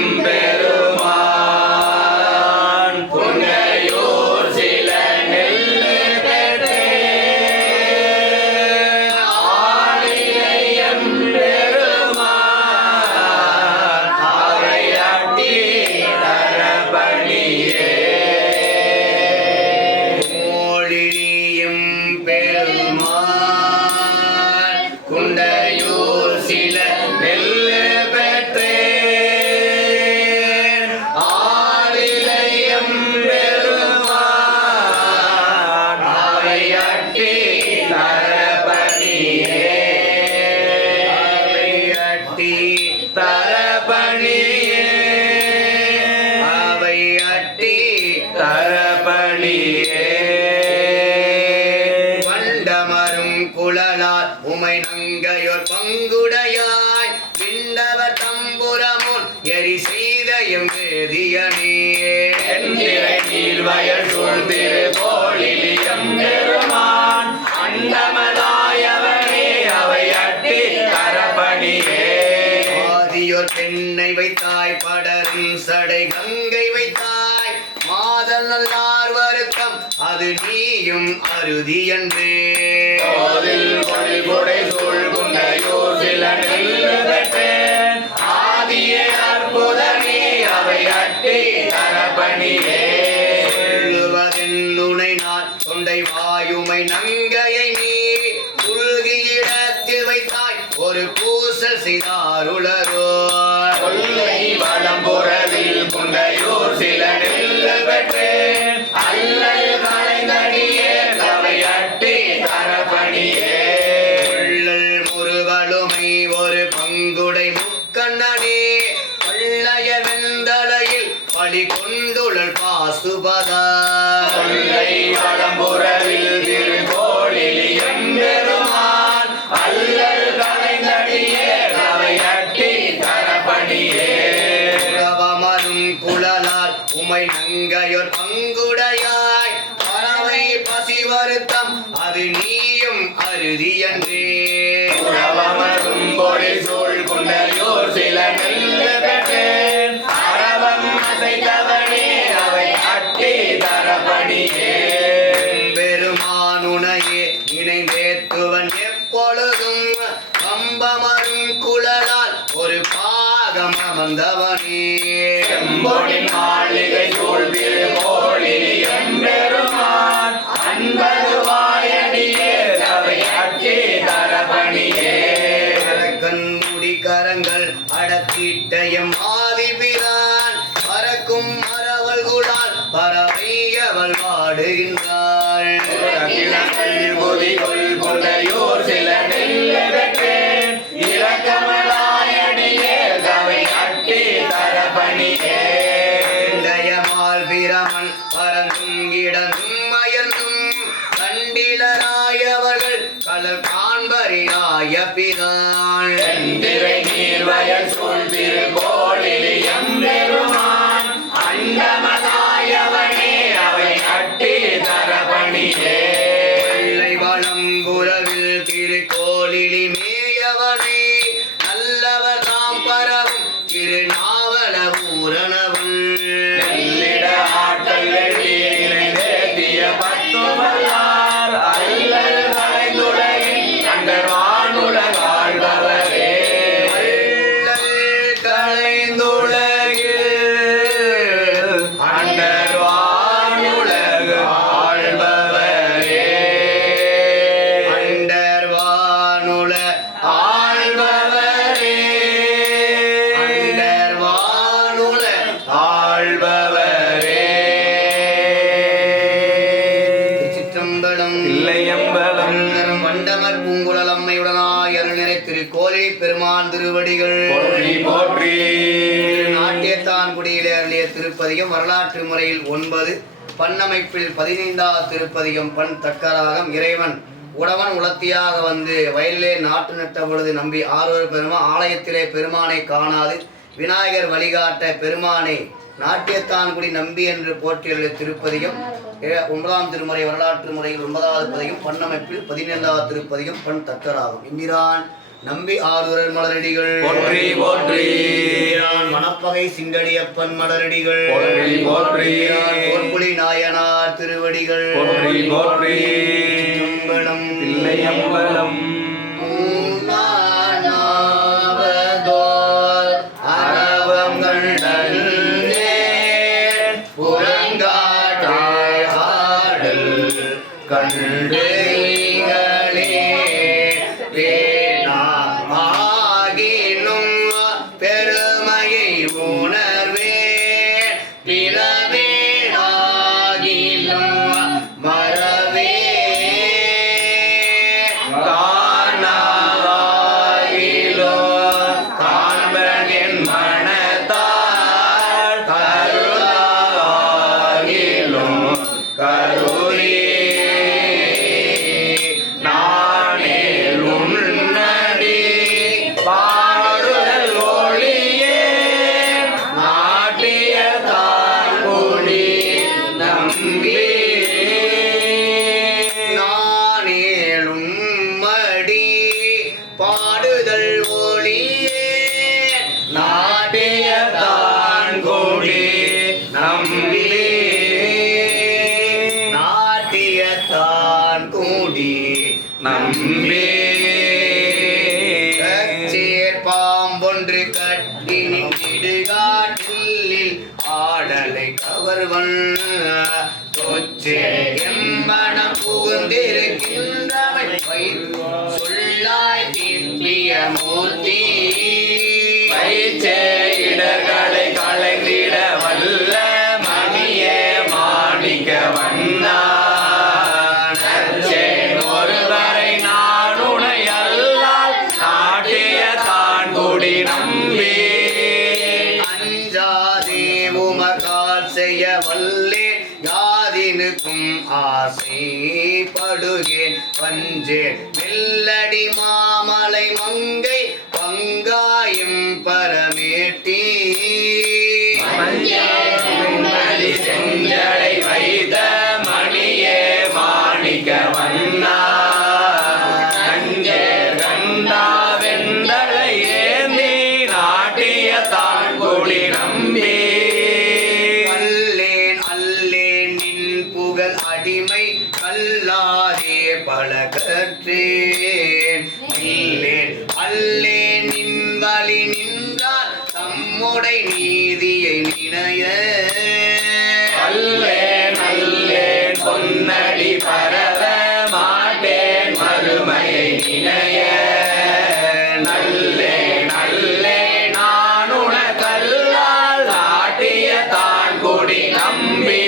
பெருமான் புண்ணையூர் சில உமை நங்கையோர் பங்குடையாய் விண்டவர் தம்புரமுன் எரி செய்த எம் வேதியனே நீர்வயல் சூழ் திருக்கோளிலியம் பெருமான் அண்டமதாயவனே அவை அட்டி தரபணியே ஆதியோர் பெண்ணை வைத்தாய் படரும் சடை கங்கை வைத்தாய் மாதல் நல்லார் வருத்தம் அது நீயும் அருதி என்றே கோதில் கொள்கொடை சூழ் குன்றையூர் சில நெல்லு பெற்றேன் ஆதியே அற்புதமே அவை அட்டி தரபணியே சொல்லுவதென்னுனை நான் தொண்டை வாயுமை நங்கையை நீ உள்கியிடத்தில் வைத்தாய் ஒரு பூசல் செய்தாருளரோ கொல்லை வளம்புறவில் குன்றையூர் சில நெல்லு பெற்றேன் அல்லல் கலைந்தடியே அவை அட்டி தரபணியே உள்ளல் முருகலுமை ஒரு பங்குடை முக்கண்ணனே பள்ளைய வெந்தலையில் பழி கொண்டுழல் பாசுபதா கொல்லை வளம்புறவில் திருக்கோளிலியம் பெருமான் அல்லல் கலைந்தடியே அவை அட்டி தரபணியே உறவமரும் குழலால் உமை நங்கையோர் பங்குடையாய் பறவை பசி வருத்தம் அது நீயும் அருதி என்றே உறவமரும் பொடி சூழ் குன்றையூர் சில நெல்லு பெற்றேன் அரவம் அசைத்தவனே அவை அட்டி தரபணியே பெருமானுனையே இணைந்தேத்துவன் எப்பொழுதும் கம்பமரும் குழலால் ஒரு பாகம் அமர்ந்தவனே செம்பொனின் மாளிகை சூழ் திருக்கோளிலியம் பெருமான் அன்பது வாயடியே அவை அட்டி தரபணியே கண்முடி கரங்கள் அடக்கிட்ட எம் ஆதிபிரான் பறக்கும் மரவல்குளால் பறவையவள் வாடுகின்றாள் புதிகொள் குன்றையூர் சில நெல்லு பெற்றேன் இரக்கமலாயடியே அவை அட்டி தரபணியே தயமால் பிரமன் பறந்தும் கிடந்தும் அயர்ந்தும் கண்டிலராயவர்கள் கலர் காண்பரியாய பிரான் திரை நீர்வயல் சூழ் திருக்கோளிலியம் பெருமான் அண்டமதாயவனே அவை அட்டி தரபணியே வெள்ளை வளம்புறவில் திருக்கோளிலி மேயவனே நல்லவர் தாம் பரவும் திருநாவல ஊரணவன் நெல்லிட ஆற்றல் இணைந்தேத்திய பத்து வல்லார் அல்லல் கலைந்துலகின் அண்டர் வானுலகாழ்பவரே வள்ளல் களைந்துலகில் அண்டர் வானுலகு ஆழ்பவரே அண்டர் வானுல ஆழ்பவரே அண்டர் வானுல ஆழ்பவரே சிற்றம்பலம் இல்லையம்பலம் வண்டமர் பூங்குழல் அம்மையுடனாய் அருள்நிறை திருக்கோலிலி பெருமான் திருவடிகள் போற்றி போற்றி நாட்டியத்தான்குடியிலே அருளிய திருப்பதிகம் வரலாற்று முறையில் 9 பண்ணமைப்பில் 15வது திருப்பதிகம் பண் தக்கராகம் இறைவன் உடவன் உலத்தியாக வந்து வயலிலே நாட்டு நட்ட பொழுது நம்பி ஆரூர் பெருமா ஆலயத்திலே பெருமானை காணாது விநாயகர் வழிகாட்ட பெருமானை நாட்டியத்தான்குடி நம்பி என்று போற்றியுள்ள திருப்பதிகம் 9ஆம் திருமுறை வரலாற்று முறையில் 9வது பதிகம் பண்ணமைப்பில் 15வது திருப்பதிகம் பண் தக்கராகும் இந்திரான் நம்பி ஆரூரர் மலரடிகள் போற்றி போற்றி மணப்பகை சிங்கடியப்பன் மலரடிகள் போற்றி போற்றி போர்ப்புலி நாயனார் திருவடிகள் போற்றி போற்றி சிற்றம்பலம் இல்லையம்பலம் ஊனானாவதோர் அரவம் கண்டல்லே புறங்காட்டாய் ஆடல் கண்டே பேணாகினும் பெருமையை உணர்வே பிறவேனாகிலும் மறவே பாடுதல் ஒளியே நாட்டியத்தான் கூடி நம்பி நாட்டியத்தான் கூடி நம்பி கச்சேர் பாம்பொன்று கட்டி நின்றிடுகாட்டில் ஆடலை கவர்வன் தொச்சே எம்மனம் புகுந்திருக்கின்றவை சொல்லாய் திவ்ய மூர்த்தி வைச்சே இடர்களை களைந்திட வல்ல மணியே மாணிக்க வண்ணா நச்சேன் ஒருவரை நான் உனை அல்லால் நாட்டியத்தான் கூடி நம்பி அஞ்சாதே உமக்கால் செய்ய வல்லேன் யாதினுக்கும் ஆசைப்படுகேன் பஞ்சேன் மெல்லடி மாமலை மங்கை பங்காயும் பரமேட்டி மஞ்சள் செஞ்சடை வைத்த மணியே மாணிக்க வண்ணா நஞ்சே கண்டா வெந்தலை ஏந்தி நாட்டியத்தான் கூடி நம்பி அல்லேன் அல்லேன் நின் புகழ் அடிமை கல்லாதே பல கற்றேன் இல்லேன் அல்லேன் நின் வழி நின்றார் தம்முடை நீதியை நினைய அல்லேன் அல்லேன் பொன்னடி பரவ மாட்டேன் மறுமையை நினைய நல்லே நல்லே நான் உனக்கல்லால் நாட்டியத்தான் கூடி நம்பி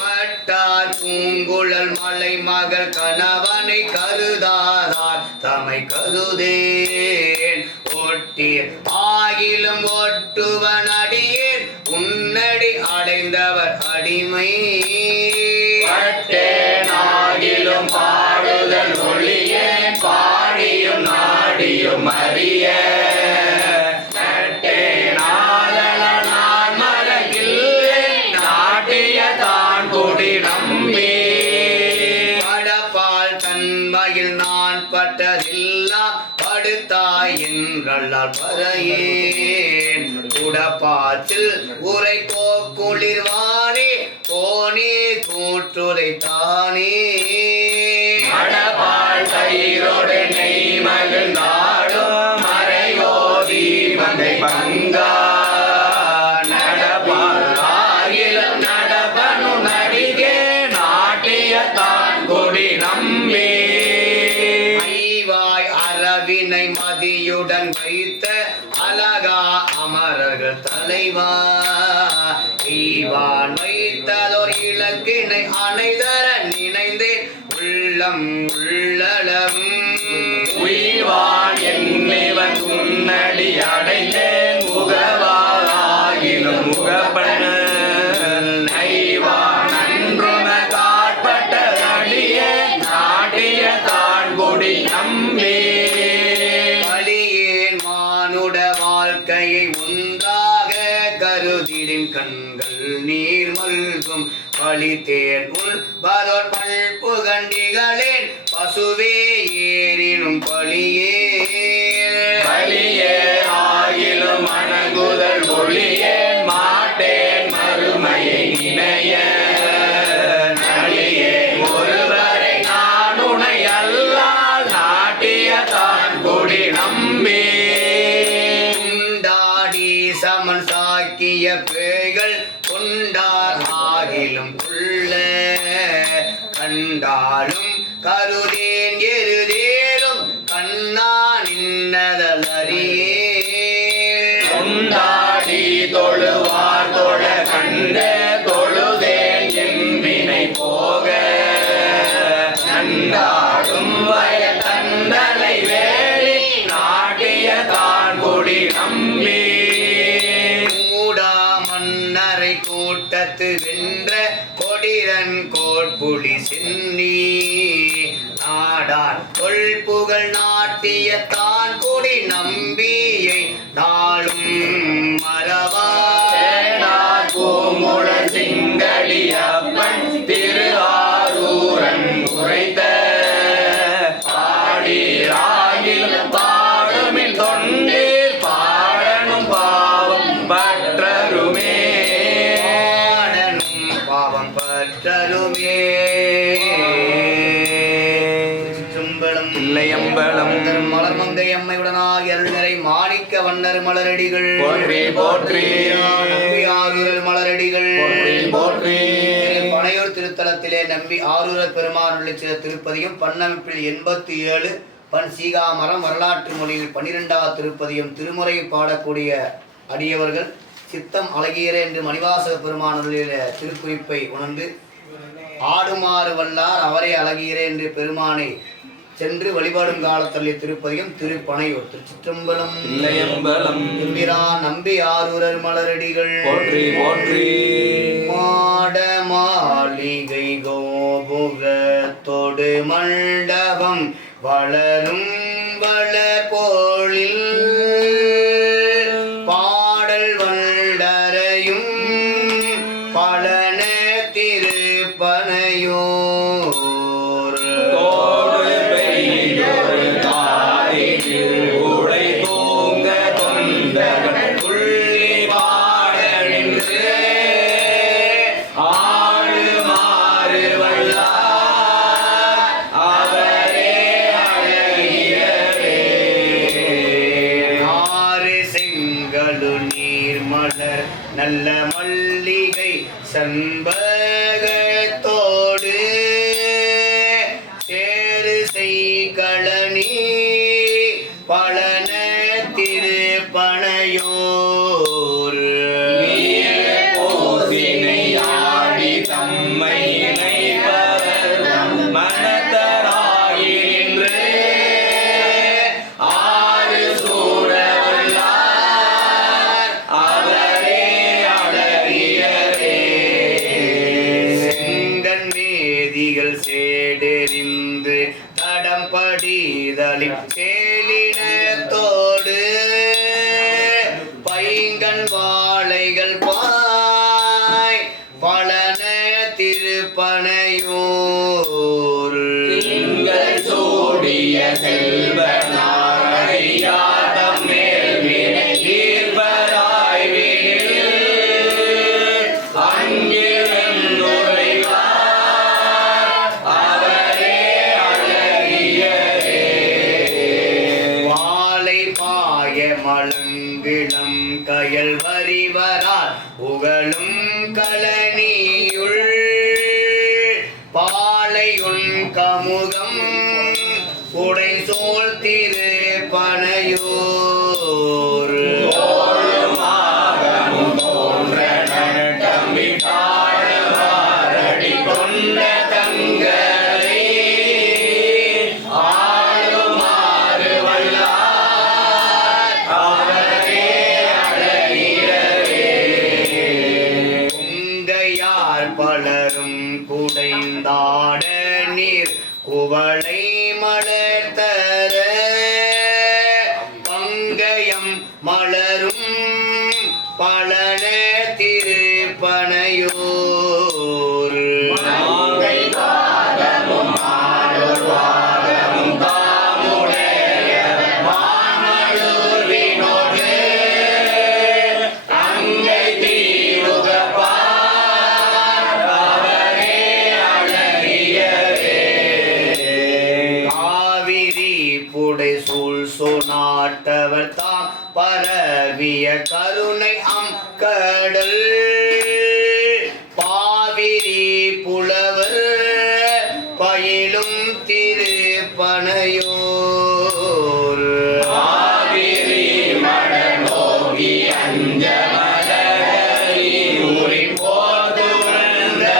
மட்டார் பூங்குழல் மலை மகள் கணவனை கருதாதார் தமை கருதேன் ஒட்டீர் ஆகிலும் ஒட்டுவன் அடியேன் உன்னடி அடைந்தவர் அடிமை பட்டேன் ஆகிலும் பாடுதல் ஒளியேன் பாடியும் நாடியும் அறிய நட்டேன் ஆதலால் நான் மறக்கில்லேன் நாட்டியத்தான் கூடி நம்பி படப்பால் தன்மையில் நான் பட்டதெல்லாம் படுத்தாய் என்றால் பறையேன் குடப்பாச்சில் உரை குளிர்வானே கோனே கூற்றுரை தானே மடபால் தயிரோடு நெய் மகிழ்ந்தாடும் மறையோதி மங்கை பங்கா நடப்பால் ஆகிலும் நடப்பனு நடிகே நாட்டியத்தான் கூடி நம்பி ஐவாய் அரவினை மதியுடன் வைத்த அழகா அமரர்கள் தலைவா ஈவான் வைத்ததோர் இலக்கினை அணைதர நினைந்தேன் உள்ளம் உள்ளளவும் உய்வான் என்னிவன் உன்னடி அடைந்தேன் முகவாகிலும் முகப்பண்ண நைவான் நன்றும காட்பட்ட அடியே நாட்டியத்தான் கூடி நம்பி வழியேன் மானுட வாழ்க்கையை ஒன்றாக கருதிடின் கண்கள் நீர் மல்கும் பழித்தேன் உள் பதோர் பல்புகண்டிகளேன் பசுவே ஏறினும் பழியே பலியே ஆகிலும் அணங்குதல் ஒளியே மாட்டேன் மறுமையை நினைய நலியே ஒருவரை நான் உனை அல்லால் நாட்டியத்தான் கூடி நம்பி உண்டாடி சமன் சாக்கிய பேய்கள் கொண்டார் ஆகிலும் கொள்ள கண்டாலும் கருதேன் எருதேரும் கண்ணா நின்னதலறியே கொண்டாடி தொழுவார் தொழ கண்ட தொழுதேன் என்வினை போக நண்டாடும் வய தண்டலை வேலி நாட்டியத்தான் கூடி நம்பி மூடா மன்னரை கூட்டத்து வென்ற கொடிரன் கோட்புலி சென்னி நாடான் கொள்புகழ் நாட்டியத்தான் கொடி நம்பியை நாளும் மறவா சேனார் பூமுழ சிங்களி அப்பன் திரு ஆரூரன் உரைத்த பாடி ராகில மங்கையம்மை உடனாய் அருள்நிறை மாணிக்க வண்ணர் மலரடிகள் போற்றி போற்றி நம்பி ஆரூரல் மலரடிகள் போற்றி போற்றி பனையூர் திருத்தலத்திலே நம்பி ஆரூரல் பெருமான் உள்ள சில திருப்பதியும் பண்ணமைப்பில் 87 பண் சீகாமரம் வரலாற்று மொழியில் 12வது திருப்பதியும் திருமுறை பாடக்கூடிய அடியவர்கள் சித்தம் அழகியரே என்று மணிவாசக பெருமானுடைய திருக்குறிப்பை உணர்ந்து ஆடுமாறு வல்லார் அவரே அழகியரே என்று பெருமானை சென்று வழிபாடும் காலத்தள்ளிய திருப்பதியும் திருப்பனையூர். திருச்சிற்றம்பலம். இல்லையம்பலம். எம்பிரான் நம்பி ஆரூரர் மலரடிகள் போற்றி போற்றி. மாட மாளிகை கோபுரத்தொடு மண்டபம் வளரும் வளர்போழில் பாடல் வண்டரையும் பழன திருப்பனையூர் நல்ல மல்லிகை சண்பகத்தோடு சேரு செய்களனி பழன திருப்பனையூர் ஆடி தம்மை மனத்தராகி நின்று ஆறு சூழவல்லார் அவரே அழகியரே. செங்கன் மேதிகள் சேடெறிந்து தடம் படிதலில் சேலினத்தோடு பைங்கன் வாழைகள் பாய் பழன திருப்பனையூர் திங்கள் சூடிய செல்வனாரியாதம் மேல் வினை தீர்வராய் வீணில் அங்கிருந்துரைவார் அவரே அழகியரே. வாழை பாய மலங்கிளம் கயல் வரிவரால் புகழும் கலனியுள் பாலையுன் கமுகம் உடைசோல் திருப்பனையூர் தோன்ற நட்டமிட்டாடவாரடி கொண்ட தங்களை ஆளுமாறு வல்லார் அவரே அழகியரே. உங்கையார் பலரும் குடைந்தாட நீர் குவளை மலர்த்தர பங்கயம் மலரும் பழன திருப்பனையூர் மாங்கை பாதமும் ஆடோர் பாதமும் தாமுடைய மாமலூர் வினோடு அங்கை தீருகப்பார் அவரே அழகியரே. காவிரி புடை சூழ் சொநாட்டவர் தாம் பரவிய கருணை கடல் பாவிரி புலவர் பயிலும் திருப்பனையூர் காவிரி மடநோகி அஞ்சமலரி ஊரி போதுவந்தவர்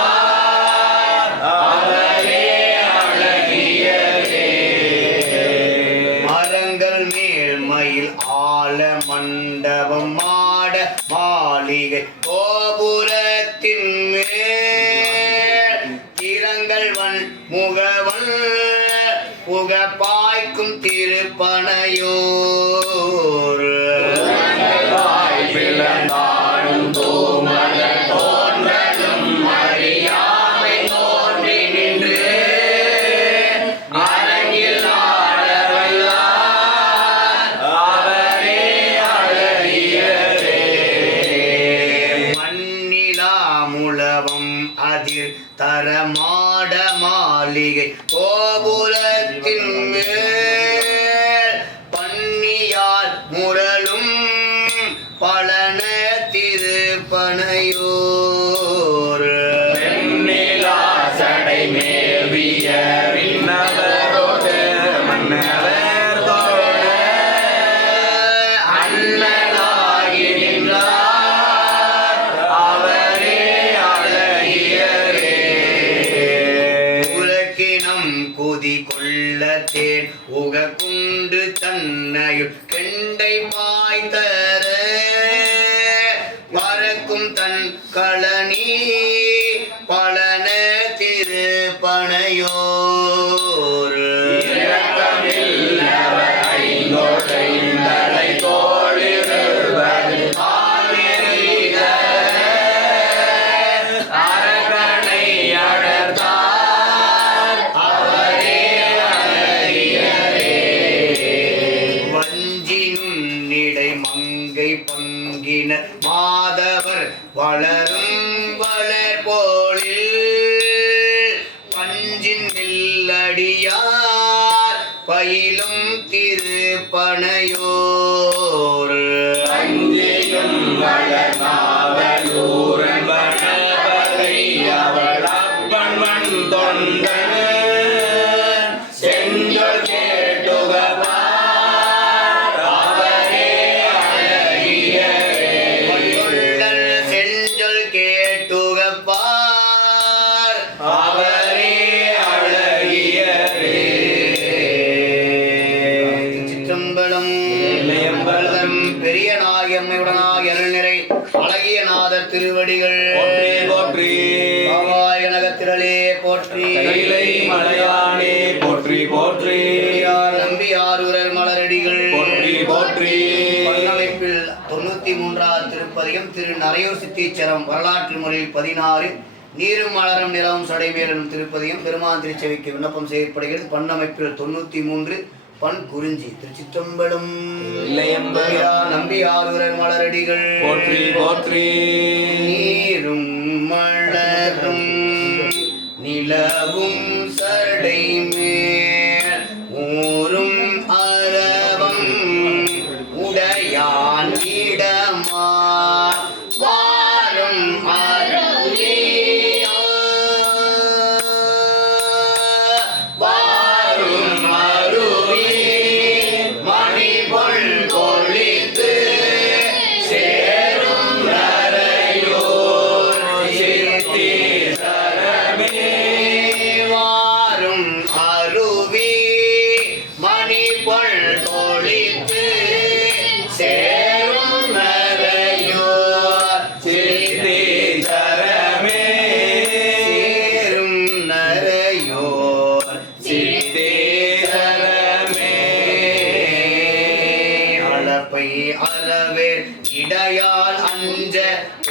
ஆவிளைந்துகப்பார் அவரே அழகியரே. மரங்கள் மேல் மயில் ஆல மண்டபம் மாட மாளிகை கோபுரத்தின் மேல் திறங்கள் வன் முகவன் புகப்பாய்க்கும் திருப்பனையூர் பிளந்தாடும் தூமலர் தோன்றலும் அறியாமை தோன்றி நின்று அரங்கில் ஆடவல்லார் அவரே அழகியரே. மண்ணிலா முழவம் அதிர் தரமாட மால் மாளிகை கோபுரத்தின் மேல் பன்னியால் முரளும் பழன திருப்பனையூர் வெண்ணிலா சடை மேவிய விண்ணவரோடு மன்னவர் தோழ அண்ணலாகி நின்றார் அவரே அழகியரே. உலக்கினம் குதி கொள்ளத்தேன் உகக்குண்டு தன்னையுள் கெண்டை பாய்தர பறக்கும் தன் களனி பழன திருப்பனையோர் இரக்கமில்லவர் ஐந்தொடைந்தலை தோளிருவது ஆலிருக அரக்கனை அடர்த்தார் அவரே அழகியரே. வஞ்சி நுண்ணிடை மங்கை பங்கின மாதவர் வளரும் வளர் போலில் பஞ்சின் நெல்லடியார் பயிலும் திருப்பனையோர் அஞ்சியும் வளர்நாவலூரன் வனபகை அவள் அப்பன் மண் தொண்டன் செஞ்சொல் கேட்டுகப்பார் அவரே அழகியரே. கொள்ளல் செஞ்சொல் கேட்டுகப்பார் அவரே அழகியரே. சிற்றம்பலம் இல்லையம்பலம் பெரிய நாயம்மையுடனாக நிறை அழகிய நாதர் திருவடிகள் போற்றி போற்றி பாவாய நகத்திரளே போற்றி கைலை மலையானே போற்றி போற்றி நம்பியாரூரர் மலரடிகள் போற்றி போற்றி. பல்லமைப்பில் 93வது திருப்பதிகம் திரு நரையூர் சித்தீச்சரம் வரலாற்று முறையில் 16 நீரும் மலரும் நிலவும் சடைமேலும் திருப்பதிகம் பெருமான் திருச்செவிக்கு விண்ணப்பம் செய்யப்படுகிறது. பண்ணமைப்பில் 93 பண் குறிஞ்சி. திருச்சிற்றம்பலம் நம்பியாரூரர் மலரடிகள் போற்றி போற்றி. நீரும் மலரும் நிலவும் சடைமேல் ஊரும் அரவம் உடையான் இடமா வாரும் வாரும் அருவி மணிபொன் கொளித்து சேரும் நரையூர் சித்தீசரமே. வாரும் அருவி மணிபொன் கொளித்து சேரும் நரையோர் சித்தீசரமே. சேரும் நரையோர் சித்தீசரமே. அளப்பை அளவேர் இடையால் அஞ்ச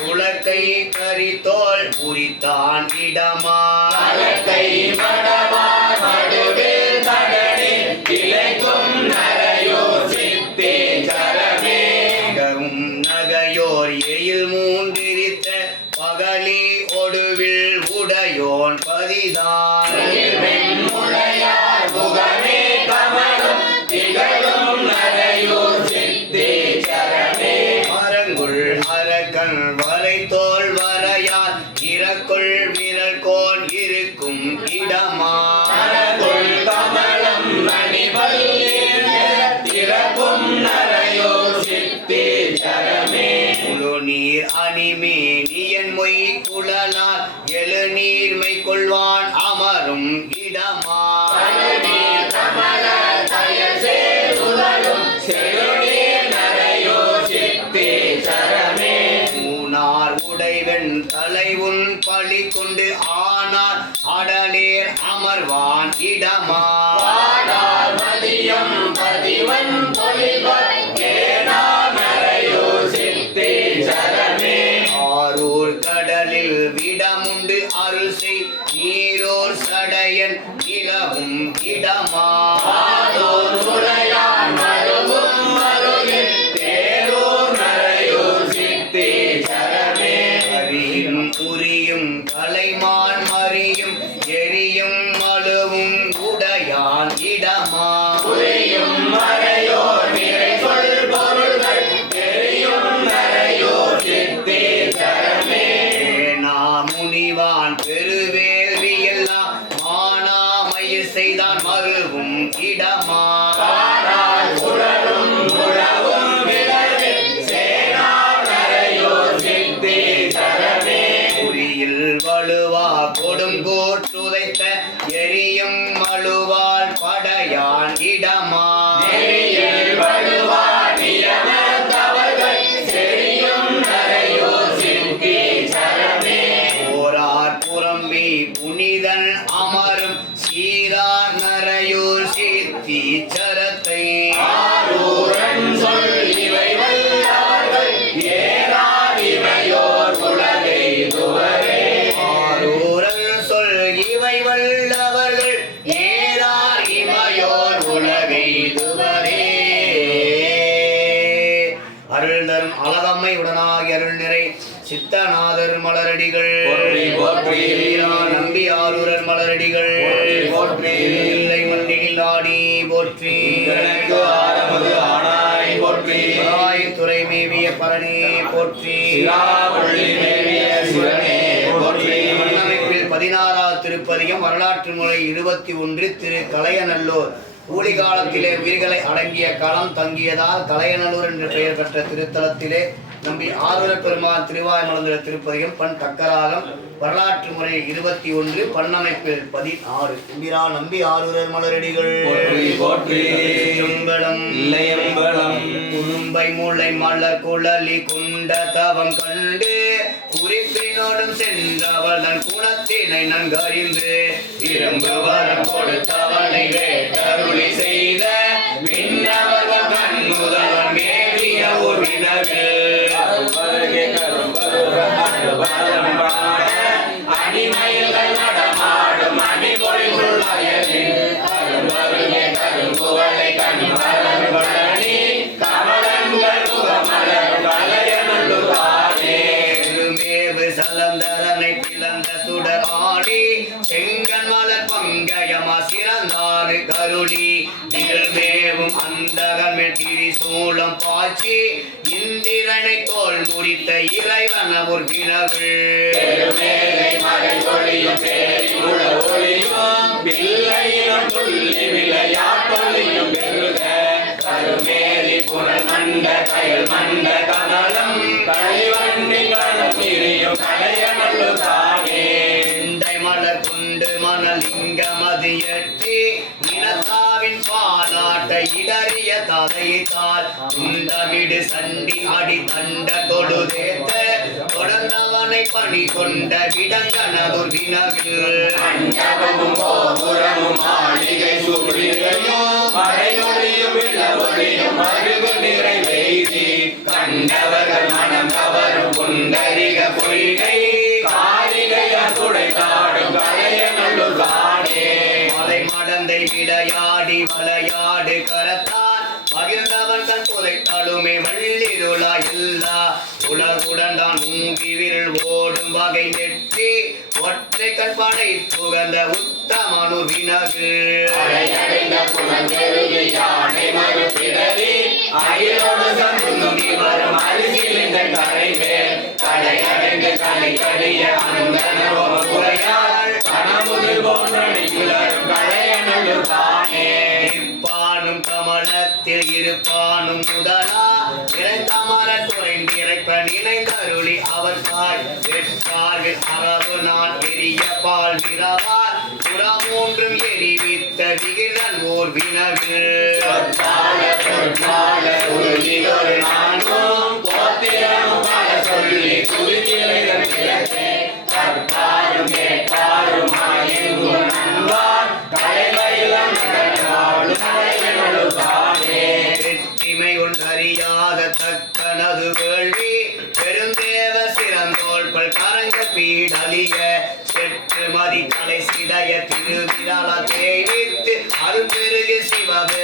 உலக்கை கரித்தோல் உரித்தான் இடமா அலக்கை மடவார் மடுவில் தடனில் கிளைக்கும் நரையூர் சித்தீசரமே. மிகவும் நகையோர் எயில் மூன்றிரித்த பகலி ஒடுவில் உடையோன் பதிதான் வெண்முளையார் முகமே கமலும் திகழும் நரையூர் சித்தீசரமே. மரங்குள் அரக்கன் வரைத்தோல் வரையால் இறக்குள் விரல் கோன் இருக்கும் இடமா மரங்குள் கமலம் மணிவல்லில் திறக்கும் நரையூர் சித்தீசரமே. முழு நீர் அணிமேனியன் மொய் குழலால் எழுநீர்மை கொள்வான் அமரும் இடமா கழுநீர் கமல தயல் சேருதலும் செழுநீர் நரையூர் சித்தீசரமே. மூனார் உடைவன் தலைவுன் பழி கொண்டு ஆனார் அடலேர் அமர்வான் இடமா பாடார் மதியம் பதிவன் பொலிவர் ஏனார் நரையூர் சித்தீசரமே. ஆரூர் கடலில் விடமுண்டு அருள் செய் நீரோர் சடையன் நிலவும் இடமா பாடோர் உடையார் மருவும் மருகில் தேரூர் நரையூர் சித்தீசரமே. அறியும் உரியும் கலைமான் மறியும் எரியும் மழு மழுவும் உடையான் இடமா புரியும் மறையோர் நிறை சொல் பொருள்கள் தெரியும் நரையோர் சித்தி தரமே முனிவான் பெருவேள்வி எல்லாம் மானாமையில் செய்தான் மருவும் இடமா சுழலும் உழவும் விளைவு சேனார் நரையோர் சித்தி தரமே குறியில் வலுவா கொடுங்கோற்றுதைத்த எரியும் மழுவால் படையான் இடமா நெறியில் வழுவா நியம தவறுகள் செறியும் நரையோர் சித்தி தரமே போரார் புறம்பி புனிதன் அமரும் சீரார் நரையூர் சித்தி சரத்தை ஆரூரன் சொல் இவை வல்லவர்கள் ஏறார் இவையோர் உலகை துவரே ஆரூரன் சொல் இவை வல்லவர்கள் ஏறார் இமையோர் உலகை துவரே அருள் தரும் அழகம்மை உடனாகி அருள் நிறை சித்தநாதர் மலரடிகள் போற்றி போற்றி. நம்பி ஆரூரர் மலரடிகள் போற்றி போற்றி. இல்லை மண்ணில் ஆடி போற்றி எனக்கு ஆரமது ஆனாய் போற்றி துறை மேவிய பரணி போற்றி சிராப்பள்ளி மேவிய சிவனே போற்றி மண்ணமைப்பில் 16வது திருப்பதிகம் வரலாற்று முறை 21 திரு கலையநல்லூர் ஊழி காலத்திலே உயிர்களை அடங்கிய களம் தங்கியதால் கலையநல்லூர் என்று பெயர் பெற்ற திருத்தலத்திலே நம்பி ஆரூரப் பெருமாள் திருவாய் மலர்ந்த திருப்பதிகம் பண் தக்கராகம் வரலாற்று முறை 21 பண்ணமைப்பில் 16 நம்பி ஆரூரர் மலரடிகள் போற்றி போற்றி செம்பலம் இல்லையம்பலம் குறும்பை முல்லை மலர் குழலி குண்ட தவம் கண்டு குறிப்பினோடும் சென்றவள் தன் குணத்தினை நன்கறிந்து இரும்பு வரம் கொடுத்தவனை வேட்டருளி செய்த விண்ணவர்கள் கண் முதல்வன் மேவிய ஒரு வினவில் அடிமைகள் நடமாடும் அடிபொழில் அயலில் அருள்வருகே கருங்குவளை கண்பரணி கமலங்கள் முகமலர் வளையநல்லுதானே திருமேவு சலந்தரனை பிளந்த சுடர் ஆடி செங்கன் மலர் பங்கயமா சிறந்தாறு கருளி நிகழ்மேவும் அந்தகமே திரிசூலம் பாய்ச்சி இந்திரனை தோல் முடித்த இறைவன ஒரு வினவு பெருமேலை மறை ஒளியும் பேரிமுழ ஒளியும் பிள்ளையிலும் துள்ளி விளையாட்டொழியும் பெருக கருமேலி புனல் மண்ட கயல் மண்ட கனலம் கழிவண்டி கணம் இரியும் கலையநல்லு தானே மலர் கொண்டு மணலிங்க மதியற்றி இனத்தாவின் பாலாட்ட இடறிய ததைத்தால் உண்டமிடு சண்டி அடி தண்ட தொழுதேத்த தொடர்ந்தவனை பணி கொண்ட விடங்கனதொரு வினவில் மண்டபமும் கோபுரமும் மாளிகை சூழிகையும் மறையொழியும் இளவொழியும் அருகு நிறைவேதி கண்டவர்கள் மனம் கவரும் புண்டரிக பொய்கை காரிகையார் குடைதாடும் கலையநல்லு தானே மலை மடந்தை விளையாடி வளையாடு கரத்தான் மகிழ்ந்தவன் தன் புதைத்தாலுமே வள்ளிருளா எல்லா உலகுடன் தான் மூங்கி விரல் ஓடும் வகை வெற்றி ஒற்றை கற்பனை புகந்த உத்தமனூர் வினவு அடையடைந்த புலங்கெருகு யானை மறுபிடரி அகிலோடு சந்துங்கி வரும் அருகில் இந்த கரைவேல் கடையடைந்து கலை கடிய அந்தனரோம குறையால் கனமுதில் போன்ற நிகுலரும் கலையநல்லு தானே இருப்பானும் கமலத்தில் இருப்பானும் முதலா இறைந்தமர குறைந்திரைப்ப நினைந்தருளி அவர் தாய் வெட்பார்கள் அரபு நான் எரிய பால் விரவார் புறமூன்றும் எரிவித்த விகிரன் ஓர் வினவில் சொற்பால சொற்பால உறுதிகள் நான்கும் போத்திரமும் பல சொல்லி குறுகிறைதன் கிழக்கே கற்பாரும் கேட்பாரும் ஆயுங்குள் நண்பார் தலைவயிலம் நகர்ந்தாலும் கலையநல்லு தானே வெற்றிமை ஒன்றறியாத தக்கனது வேள்வி பெருந்தேவ சிறந்தோள் பல் கரங்கள் பீடலிய செற்று மதி தலை சிதைய திருவிழா தேவித்து அருள் பெருகு சிவபெருமான்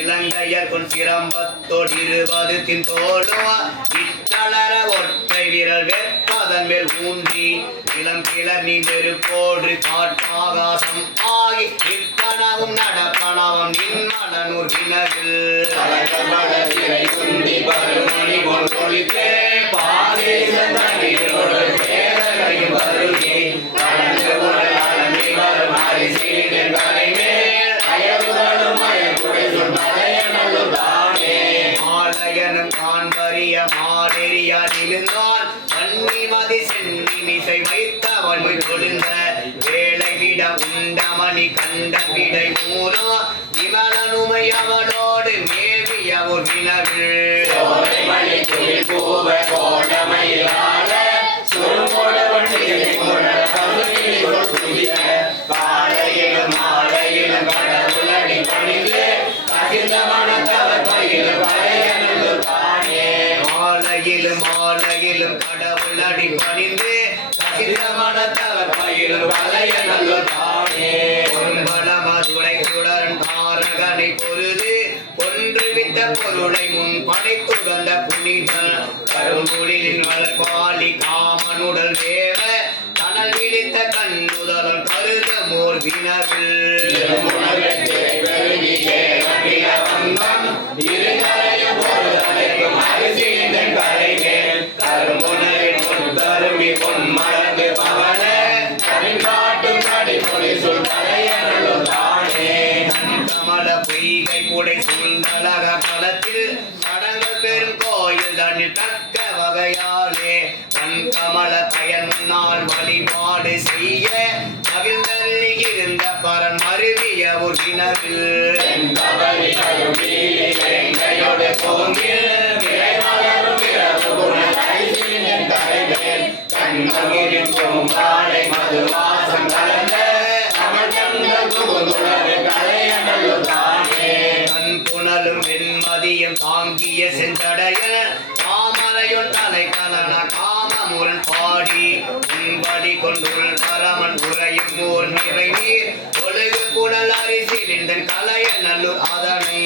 இலங்கையர் கொன் சிரம்பத்தோடு 20 தின்தோளோ இத்தளர ஒற்றை விரல் வெற்பதன் மேல் ஊன்றி இளம் கிளர் நீ வெறுப்போடு காட்டாகாசம் ஆகி நிற்பனவும் நடப்பனவும் நின்மனூர் வினவில் மாலையனும் காண்பறிய மாடெறியா நிலுந்தான் மன்னிமதி சென்னி மிசை வைத்தவன் கொழுந்த வேலை விட உண்டமணி கண்ட விடை மூரோ இவனுமை அவனோடு மேவிய ஒரு வினவில் மாலையிலும் கடவுளடி பணிந்து கசிதமனத்தவர் பயிலும் வளைய நல்லூர் தானே மதுரை சுடரன் தாரகனை பொருது ஒன்று விட்ட பொருளை முன் படைத்துகந்த புனித கருங்குளிரின் வளர்பாலி காமனுடல் தேவ கனல் விழித்த கண்ணுதலன் கருத மோர் வினவில் கமல பொய்கை புடை சூழ்ந்தலக களத்தில் சடங்கள் பெரும் கோயில் தண்ணி தக்க வகையாலே கமல பயனால் வழிபாடு செய்ய மகிழ்ந்தள்ளி இருந்த பரன் மருவிய ஒரு வினவில் புனலும் வெண்மதியம் தாங்கிய செஞ்சடைய தாமரையுள் தலை கலன காமமுரன் பாடி உன்படி கொண்டுள் பரமன் உரையும் ஓர் நிறை நீர் ஒழுகு புனல் அரிசி நின்றன் கலைய நல்லூர் அதனை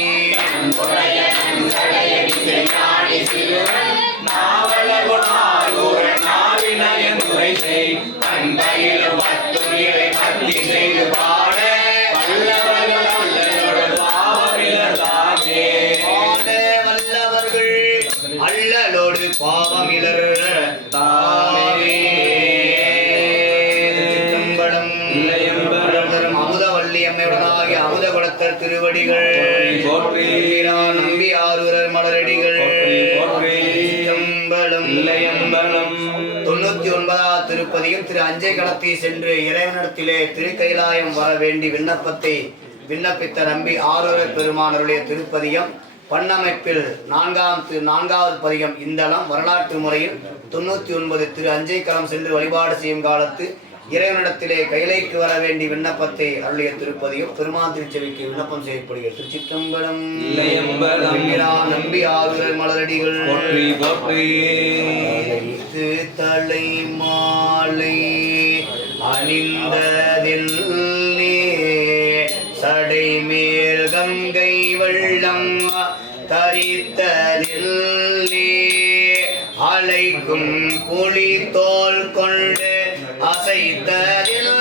அல்லலோடு பாவமிலர் அமுதவல்லி அம்மையுடனாகிய அமுத குலத்தர் திருவடிகள் நம்பி ஆரூரர் மலரடிகள் 99வது திருப்பதியும் திரு அஞ்சை களத்தை சென்று இறைவனிடத்திலே திருக்கைலாயம் வர வேண்டி விண்ணப்பித்த நம்பி ஆரூரர் பெருமானருடைய திருப்பதியம் பண்ணமைப்பில் 4வது பதிகம் இந்தளம் வரலாற்று முறையில் 99 திரு அஞ்சை களம் சென்று வழிபாடு செய்யும் காலத்து இறைவனிடத்திலே கைலைக்கு வர வேண்டி விண்ணப்பத்தை அருளிய திருப்பதியும் பெருமான் திருச்செவிக்கு விண்ணப்பம் செய்யப்படுகிறது. திருச்சிற்றம்பலம். நம்பி ஆரூரர் மலரடிகள் தலை மாலை அணிந்ததில் சடை மேல் கங்கை வெள்ளம் தரித்ததில் அலைக்கும் புலி தோல் கொண்டு அசைத்ததில்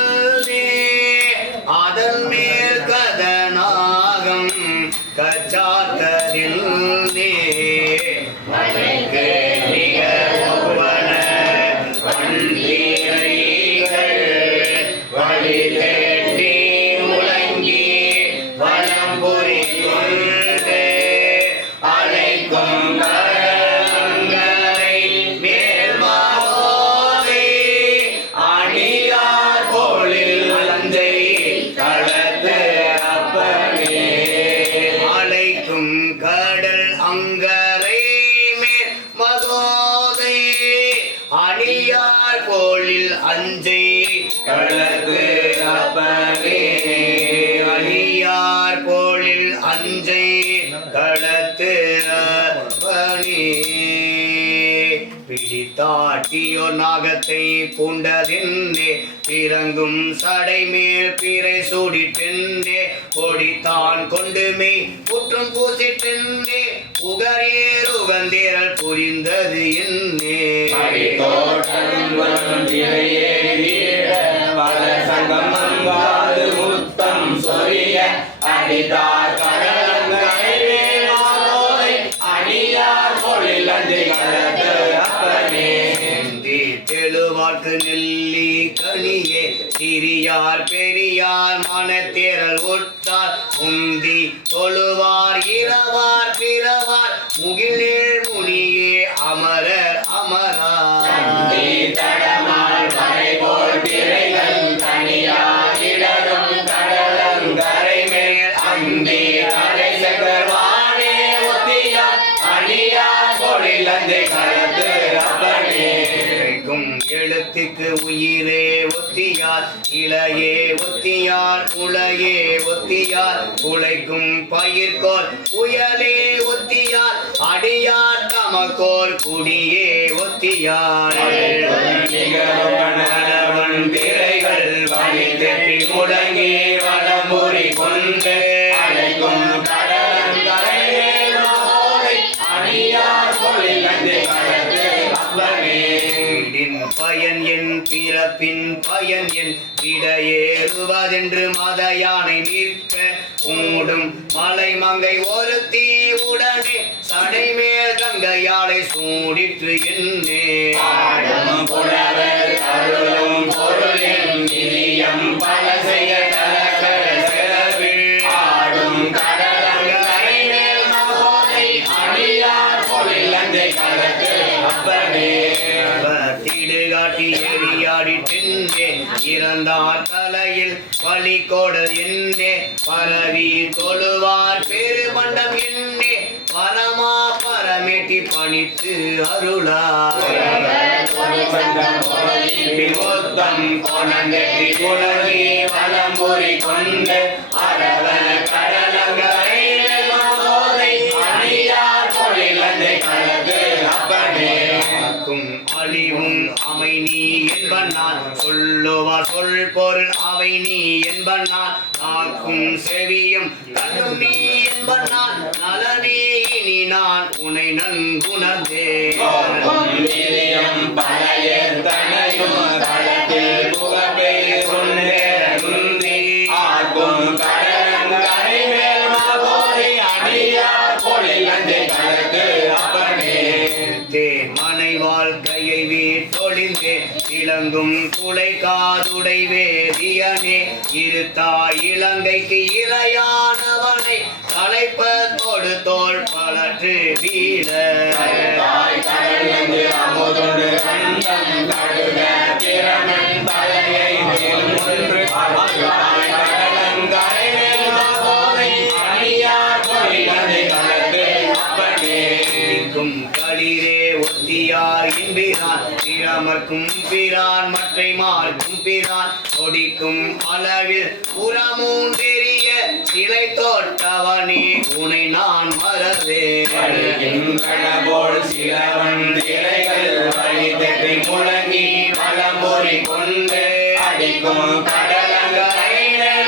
அதன் மேல் கதநாகம் கச்சாத்ததில் கடல் அங்கரை மேல் மதோதை அணியார் கோளில் அஞ்சை கடற்கு அப்பனே அணியார் கோளில் அஞ்சை கடத்து அப்பனே பிடித்தாட்டியோ நாகத்தை பூண்டதின்னே பிறங்கும் சடை மேல் பிறை சூடிட்டென்றே கொடித்தான் கொண்டுமே புற்றும் பூசிட்டென்றே புகழேறு உகந்தேரல் புரிந்தது என்னே சங்கம் மங்காது முத்தம் சொரிய அடிதார் அணியார் பொழில் அஞ்சை கலந்து அப்பனே தெழுவார்க்கு நெல்லி கனியே சிறியார் பெரியார் மனத்தேரல் ஒட்டார் உந்தி தொழுவார் இரவார் பிறவார் முகிலேழ் முனியே அமரர் அமரார் தடமால் மலை போல் திரைகள் தனியார் இடரும் கடலும் கரை மேல் அந்தி கரை செகர்வானே ஒத்தியார் அணியார் பொழில் அஞ்சை கலந்து அப்பனே எழுத்துக்கு உயிரே ஒத்தியார் இளையே ஒத்தியார் உளையே ஒத்தியார் உழைக்கும் பயிர்கோர் புயலே ஒத்தியார் அடியார் தமக்கோர் குடியே ஒத்தியார் நிகழ்வன் திரைகள் வழி தெற்றி முழங்கி வளமுறை கொண்டு அழைக்கும் கடலும் கரையே அணியார் பொழில் அஞ்சை கலந்து அப்பனே பயன் என் பிறப்பின் பயன் என் விடையேறுவதென்று மத யானை நிற்க கூடும் மலை மங்கை ஒருத்தி உடனே சடை மேல் கங்கையாளை சூடிற்று என்னே புலவர் அருளும் பொருளின் நிதியம் பல செய்ய ஆடும் கடலங்கரை மேல் மகோதை அணியார் பொழில் அஞ்சை கலந்து அப்பனே காட்டி எரியாடி தென்னே இறந்தார் தலையில் பலி கோடல் என்னே பரவி தொழுவார் பெருமண்டம் என்னே பரமா பரமேட்டி பணித்து அருளார் மொத்தம் கொணந்தெட்டி குலகி வலம்புரி கொண்டு அரவன கடலங்கரை மகோதை அணியார் பொழில் அஞ்சை கலந்து அப்பனே அழிவும் அமை நீ என்பனான் சொல்லுவார் சொல் பொருள் அவை நீ என்பனான் நாக்கும் செவியும் கண்ணும் நீ என்பனான் நலனே இனி நான் உனை நன்குணர்ந்தேன் பழைய தனையும் தளத்தில் புகப்பே கொண்டே முந்தி ஆக்கும் கடலங்கரை மேல் மகோதை அணியார் பொழில் அஞ்சை கலந்து அப்பனே மனை வாழ்க்கையை வீட்டொழிந்தே இளங்கும் குலை காதுடை வேதியனே இருத்தாய் இலங்கைக்கு இளையானவனை தலைப்பதோடு தோல் பலற்று வீட கடல் அமுதொன்று கண்டம் கடுக திறமன் தலையை கடலங்கரை மேல் மகோதை அணியார் பொழில் அஞ்சை கலந்து அப்பனே களிரே ஒத்தியார் என்கிறான் திறமர்க்கும் பிரான் மற்றை மார்க்கும் பிரான் கொடிக்கும் அளவில் புறமூன்றெறிய சிலை தோட்டவனே உனை நான் மறவேன் போல் சிலவன் திரைகள் வழி தெற்றி முழங்கி வளம்பொறி கொண்டு அடிக்கும் கடலங்கரை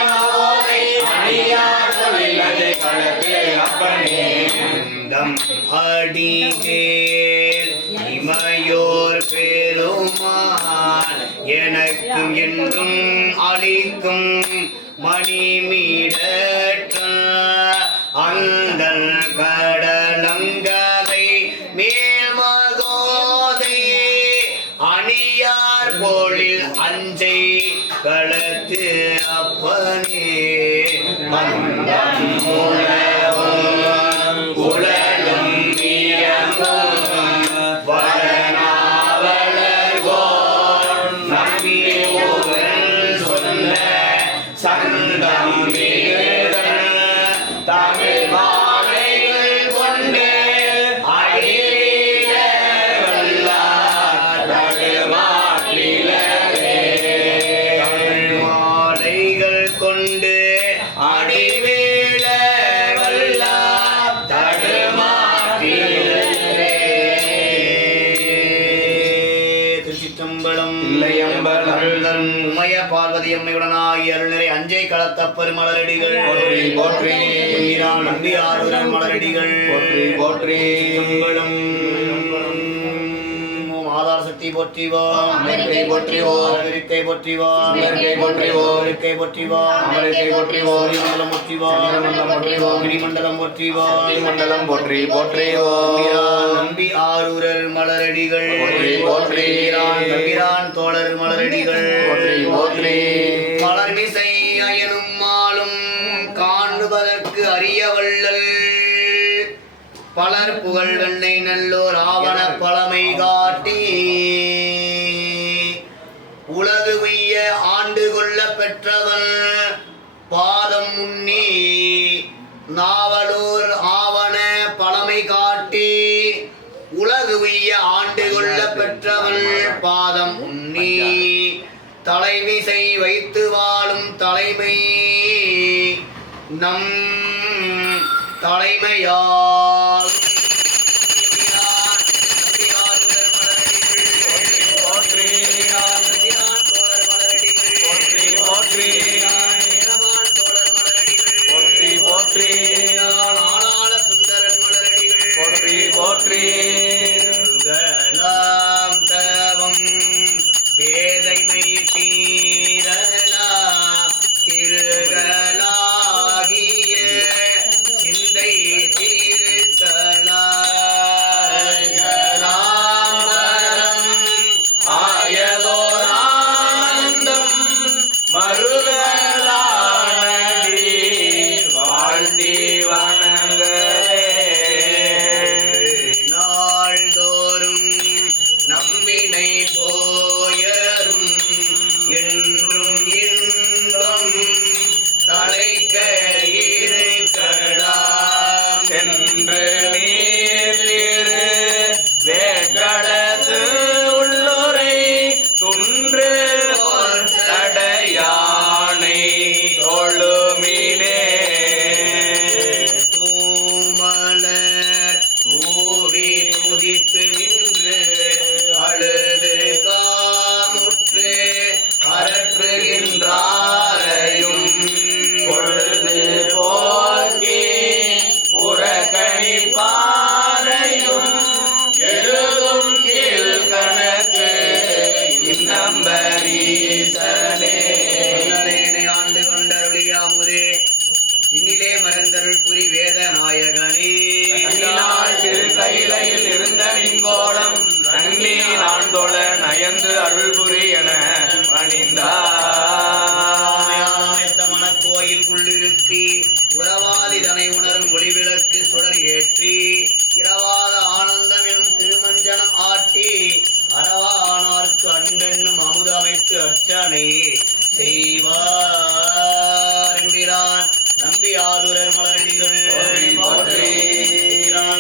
மகோதை அணியார் பொழில் அஞ்சை கலந்து அப்பனே அடிகேல் இமையோர் பெருமான் எனக்கும் என்றும் அளிக்கும் மணிமீடற்ற அந்தல் கடலங்கரை மேல் மகோதை அணியார் பொழில் அஞ்சை களத்து அப்பனே மந்தம் உலகும் வரணாவலர்கோன் நம்பி சொன்ன சந்தம் தமிழ் மாலைகள் கொண்டு அடியில மாலைகள் கொண்டு அடிவேள பார்வதி அம்மையுடனாகி அருள்நிறை அஞ்சை களத்த பெருமலரடிகள் போற்றி போற்றி நம்பி ஆறுதல் மலரடிகள் போற்றி போற்றி ஆதார சக்தி போற்றிவோம் அமெரிக்கை போற்றிவோம் அமெரிக்கை போற்றிவோம் அமெரிக்கை போற்றிவோம் அமெரிக்கை போற்றிவோம் அமெரிக்கை போற்றிவோம் மண்டலம் போற்றிவோம் மண்டலம் போற்றிவோம் கிரிமண்டலம் போற்றிவோம் மண்டலம் போற்றி போற்றிவோம் நம்பி ஆரூரர் மலரடிகள் போற்றி போற்றி நம்பிரான் தோழர் மலரடிகள் போற்றி போற்றி மலர்மிசை அயனும் மாலும் காணுவதற்கு அரிய வள்ளல் பலர் புகழ் வெண்ணை நல்லோர் ஆவண பழமை காட்டி உலகு உய்ய ஆண்டு கொள்ள பெற்றவன் பாதம் முன்னி நாவலூர் ஆவண பழமை காட்டி உலகு உய்ய ஆண்டு கொள்ள பெற்றவன் பாதம் முன்னி தலைவிசை வைத்து வாழும் தலைமை நம் தலைமையால் சுந்தரன் மலரடிகள் போற்றி போற்றி தவம் பேதைமை தீரலாம் திருகலாகிய சிந்தை தீர்த்தலாம் ஆயதோர் ஆனந்தம் மருகலானடி வாழ்த்தி வணங்கவே நாள்தோறும் நம்பினை போயரும் என்றும் இன்பம் தலைக்க இருக்கடாம் சென்று நீர் வேட்களத்து உள்ளுரை துன்று தடையானை தொழுமினே தூமலர் தூவி துதித்து நின்று அழுது காமுற்று அரற்றுகின்றாரையும் பொழுது போக்கி புறக்கணி பாறையும் எழுதும் கீழ்கணக்கு இன்னம்பரீசனே நல்லேனை ஆண்டு கொண்டருளியாமுதே இன்னிலே மறந்தருள் புரி வேத நாயகனே நன்னினால் திரு கைலையில் இருந்த நின்கோலம் நன்னி நான் தொழ நயந்து அருள் புரி என பணிந்தார் மனக்கோயில் உள்ளிருத்தி உறவாதிதனை உணரும் ஒளிவிளக்கு சுடர் ஏற்றி இரவாத ஆனந்தம் எனும் திருமஞ்சனம் ஆட்டி அறவானார்க்கு அன்பென்னும் அமுது அமைத்து அர்ச்சனை செய்வார் என்கிறான் நம்பி ஆரூரர் மலரடிகள் போற்றி.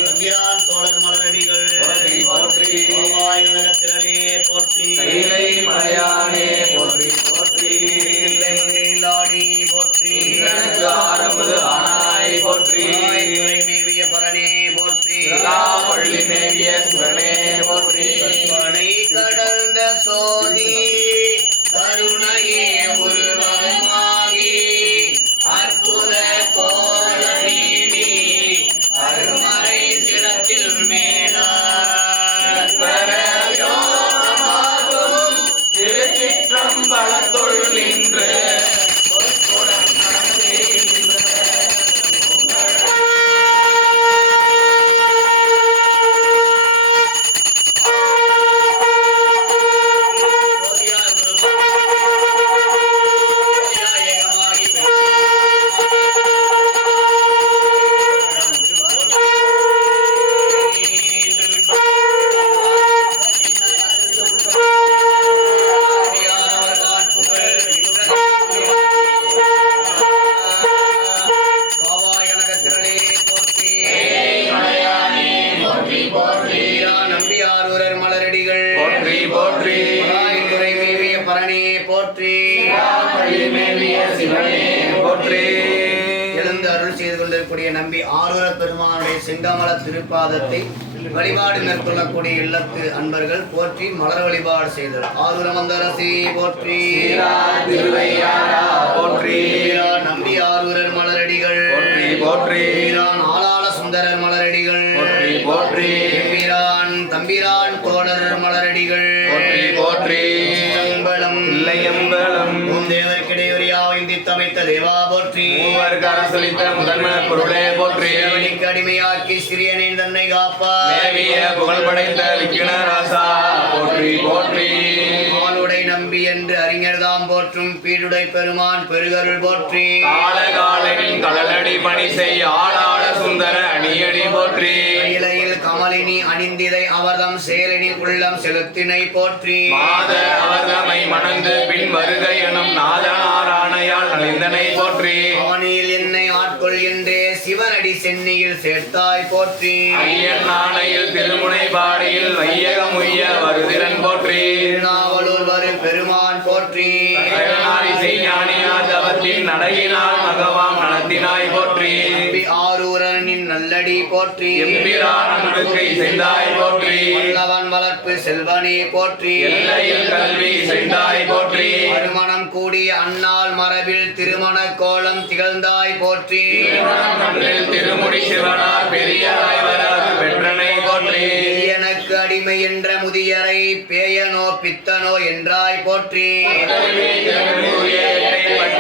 நம்பிரான் தோழர் மலரடிகள் போற்றி, போற்றி. கோவாய் உலகத்திலே போற்றி கைலை மலையானே போற்றி போற்றி இல்லை மன்றிலாடி போற்றி எனக்கு ஆரம்பது ஆனாய் போற்றி துறை மேவிய பரணே போற்றி எல்லா பள்ளி மேவிய சிவனே போற்றி கற்பனை கடந்த சோதி கருணையே உருவமாகி அற்புத கோல நீடி அருமறை சிலத்தில் மேலும் திருச்சிற்றம்பலத்துள் நின்று பொறுப்புடன் நடந்தேகின்ற நம்பியாரூரர் மலரடிகள் போற்றி போற்றி துறை மேவிய பரணி போற்றி பள்ளி மேவிய சிவனே போற்றி எழுந்து அருள் செய்து கொண்டிருக்கூடிய நம்பி ஆரூர பெருமானுடைய செங்கமல திருப்பாதத்தை வழிபாடு மேற்கொள்ளக்கூடிய இல்லத்து அன்பர்கள் போற்றி மலர் வழிபாடு செய்தல். ஆரூரமந்தரசி போற்றி, திருவையாரா போற்றி, நம்பி ஆரூரர் மலரடிகள் போற்றி போற்றி, ஆளாள சுந்தரர் மலரடிகள் போற்றி போற்றி, எம்பிரான் தம்பிரான் தோழர் மலரடிகள் போற்றி போற்றி, அம்பலம் இல்லையம்பலம் தேவர்க்கிடையுரியா இந்தித்தமைத்த தேவா போற்றி, மூவர்க்கு அரசளித்த முதன்மை பொருளே போற்றி, தேவனுக்கு அடிமையாக்கி சிறியனின் தன்னை காப்பார் மேவிய புகழ் படைத்த விக்கினராசா போற்றி போற்றி, ஆளுடை நம்பி என்று அறிஞர்தாம் போற்றும் பீடுடை பெருமான் பெருகருள் போற்றி, காலகாலனின் கடலடி பணி செய் ஆளாள சுந்தர அணியடி போற்றி, இலையில் கமலினி அணிந்திதை அவர்தம் செயலினில் உள்ளம் செலுத்தினை போற்றி, மாத அவர்தமை மணந்து பின் வருகை எனும் நாதனாராணையால் நலிந்தனை போற்றி, அவனில் என்னை ஆட்கொள் என்றே சிவனடி சென்னியில் சேர்த்தாய் போற்றி, ஐயன் நாணையில் திருமுனை பாடியில் வையகம் உய்ய வருதிரன் போற்றி, திருநாவலூர் வரு பெருமான் போற்றி, செய்ஞானியாதவத்தின் நடையினால் மகவாம் நலத்தினாய் போற்றி, நம்பி ஆரூரனின் நல்லடி போற்றி, எம்பிரான் அன்புக்கு இசைந்தாய் போற்றி, வல்லவன் வளர்ப்பு செல்வனே போற்றி, எல்லையில் கல்வி இசைந்தாய் போற்றி, மறுமணம் கூடிய அன்னாள் மரபில் திருமண கோலம் திகழ்ந்தாய் போற்றி, மன்றில் திருமுடி சிவனார் பெரியாய் வராது பெற்றனை போற்றி, எனக்கு அடிமை என்ற முதியரை பேயனோ பித்தனோ என்றாய் போற்றி,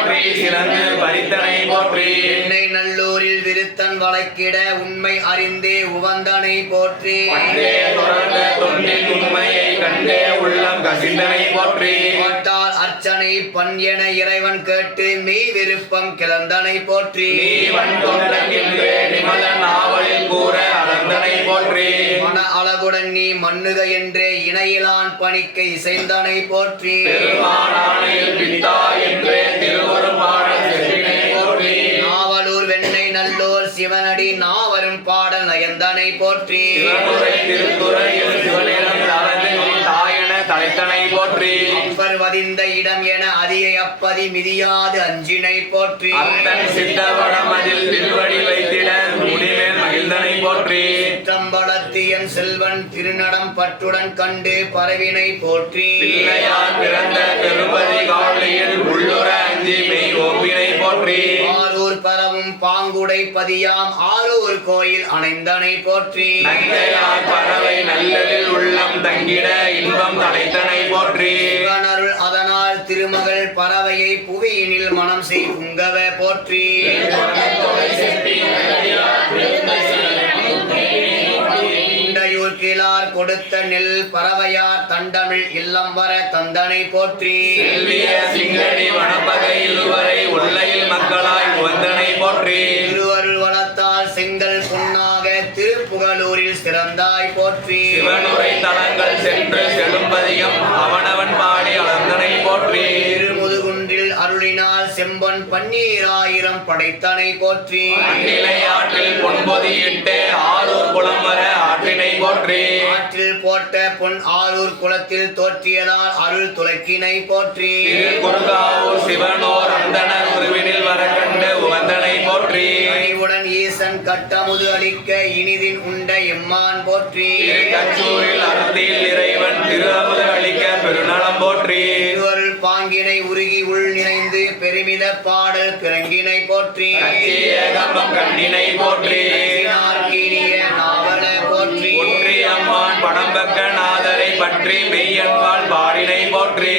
பற்றி சிறந்து பரித்தனை போற்றி, என்னை நல்லூரில் விருத்தன் வழக்கிட உண்மை அறிந்தே உவந்தனை போற்றி, பண்டே தொடர்ந்த தொண்டின் உண்மையை கண்டே உள்ளம் கசிந்தனை போற்றி, கோட்டால் அர்ச்சனை பண் என இறைவன் கேட்டு மெய் விருப்பம் கிளந்தனை போற்றி, நீ வன் தொண்டன் என்றே நிமலன் நாவலில் கூற அளந்தனை போற்றி, மன அழகுடன் நீ மண்ணுக என்றே இணையிலான் பணிக்க இசைந்தனை போற்றி, பெருமானானையில் பித்தா என்றே திருவரும் பாடல் செப்பினை போற்றி, நாவலூர் வெண்ணை நல்லூர் சிவனடி நாவரும் பாடல் நயந்தனை போற்றி, சிவனுரை திருத்துறையில் சிவனிடம் தரது தாயென தலைத்தனை போற்றி, அப்பர் வதிந்த இடம் என அதியை அப்பதி மிதியாது அஞ்சினை போற்றி, அத்தன் சித்தவடம் அதில் திருவடி வைத்திட முடிமேல் மகிழ்ந்தனை போற்றி, சிற்றம்பலத்தியன் செல்வன் திருநடம் பற்றுடன் கண்டு பரவினை போற்றி, பிள்ளையார் பிறந்த பெரும்பதி காவலியில் உள்ளுர அஞ்சி மெய் ஓம்பினை போற்றி, ஆரூர் பரவும் பாங்குடை பதியாம் ஆரூர் கோயில் அணைந்தனை போற்றி, நங்கையார் பறவை நல்லலில் உள்ளம் தங்கிட இன்பம் தலைத்தனை போற்றி, சிவனருள் அதனால் திருமகள் பறவையை புவியினில் மனம் செய் புங்கவ போற்றி, இண்டையூர் கீழார் கொடுத்த நெல் பறவையார் தண்டமிழ் இல்லம் வர தந்தனை போற்றி, செல்விய சிங்கடி வனப்பகை இருவரை உள்ளையில் மக்களாய் உவந்தனை போற்றி, திருவருள் வளத்தால் செங்கல் பொன்னாக திருப்புகலூரில் சிறந்தாய் போற்றி, சிவனுரை தலங்கள் சென்று செழும்பதியம் அவனவன் பாடி அளந்தனை போற்றி, திருமுதுகுன்றில் அருளினால் செம்பொன் பன்னீராயிரம் படைத்தனை போற்றி, அந்நிலை ஆற்றில் பொன்பொதியிட்டு ஆரூர் குளம் வர ஆற்றினை போற்றி, ஆற்றில் போட்ட பொன் ஆரூர் குளத்தில் தோற்றியதால் அருள் துலக்கினை போற்றி, திருக்குறுகாவூர் சிவனோர் அந்தனர் உருவினில் வர கண்டு உவந்தனை போற்றி, அறிவுடன் ஈசன் கட்டமுது அளிக்க இனிதின் உண்ட எம்மான் போற்றி, திருக்கச்சூரில் அருத்தியில் இறைவன் திரு அமுது அளிக்க பெருநலம் போற்றி, திருவருள் பாங்கினை உருகி உள் நினைந்து பெருமித பாடல் பிறங்கினை போற்றி, கட்சிய கம்பம் கண்ணினை போற்றி, நாற்கினிய நாவல போற்றி, ஒற்றி அம்மான் படம்பக்க நாதரை பற்றி மெய்யன்பால் பாடினை போற்றி,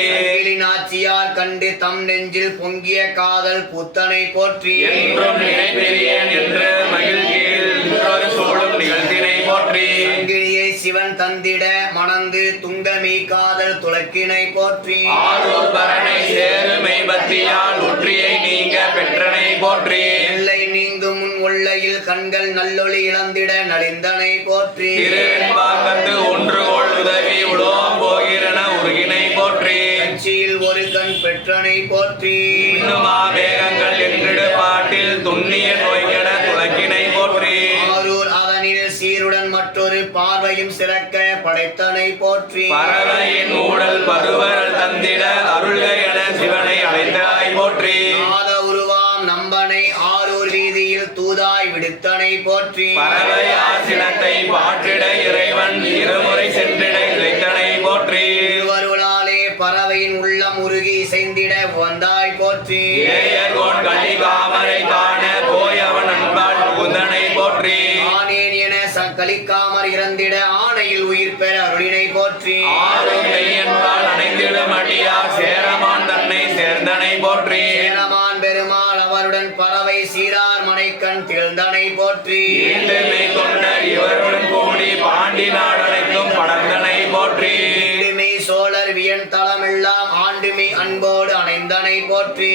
நாச்சியார் கண்டு தம் நெஞ்சில் பொங்கிய காதல் புத்தனை போற்றி, என்றும் நினைப்பெரியன் என்று மகிழ்ச்சியில் இன்னொரு சூழும் நிகழ்த்தினை போற்றி, அங்கிலியை சிவன் தந்திட மணந்து துங்கமி காதல் துலக்கினை போற்றி, ஆரூர் பரணை சேருமை பத்தியால் உற்றியை நீங்க பெற்றனை போற்றி, எல்லை நீங்கும் முன் உள்ளையில் கண்கள் நல்லொளி இழந்திட நலிந்தனை போற்றி, திருவெண்பாக்கத்து ஒன்றுகோள் உதவி உலோம் போகிறன உருகினை போற்றி, கட்சியில் ஒரு கண் பெற்றனை போற்றி, இன்னுமா வேகங்கள் என்றிடு பாட்டில் துண்ணிய நோய்கட துலக்கினை போற்றி, ஆரூர் அதனில் சீருடன் மற்றொரு பார்வையும் சிறக்க படைத்தனை போற்றி, பறவையின் ஊடல் பருவரல் தந்திட அருள்க என சிவனை அழைத்தாய் போற்றி, நாத உருவாம் நம்பனை ஆரூர் வீதியில் மலையில் தூதாய் விடுத்தனை போற்றி பறவையார் சினத்தை பாற்றிட இறைவன் இருமுறை சென்றிட இறைத்தனை போற்றி திருவருளாலே பறவையின் உள்ளம் உருகி இசைந்திட வந்தாய் போற்றி ஏயர்கோன் கலிகாமரை காண போயவன் அன்பால் புகுந்தனை போற்றி ஆனேன் என கலிக்காமர் இறந்திட ஆணையில் உயிர் பெற அருளினை போற்றி ஆறும் மெய்யன்பால் அணைந்திடும் அடியார் சேரமான் தன்னை சேர்ந்தனை போற்றி சேரமான் பெருமாள் அவருடன் பறவை சீரார் மனைக்கண் திகழ்ந்தனை போற்றி ஈண்டுமை தொண்டர் இவருடன் கூடி பாண்டி நாடனைக்கும் படர்ந்தனை போற்றி ஈண்டுமை சோழர் வியன் தளமெல்லாம் ஆண்டுமை அன்போடு அணைந்தனை போற்றி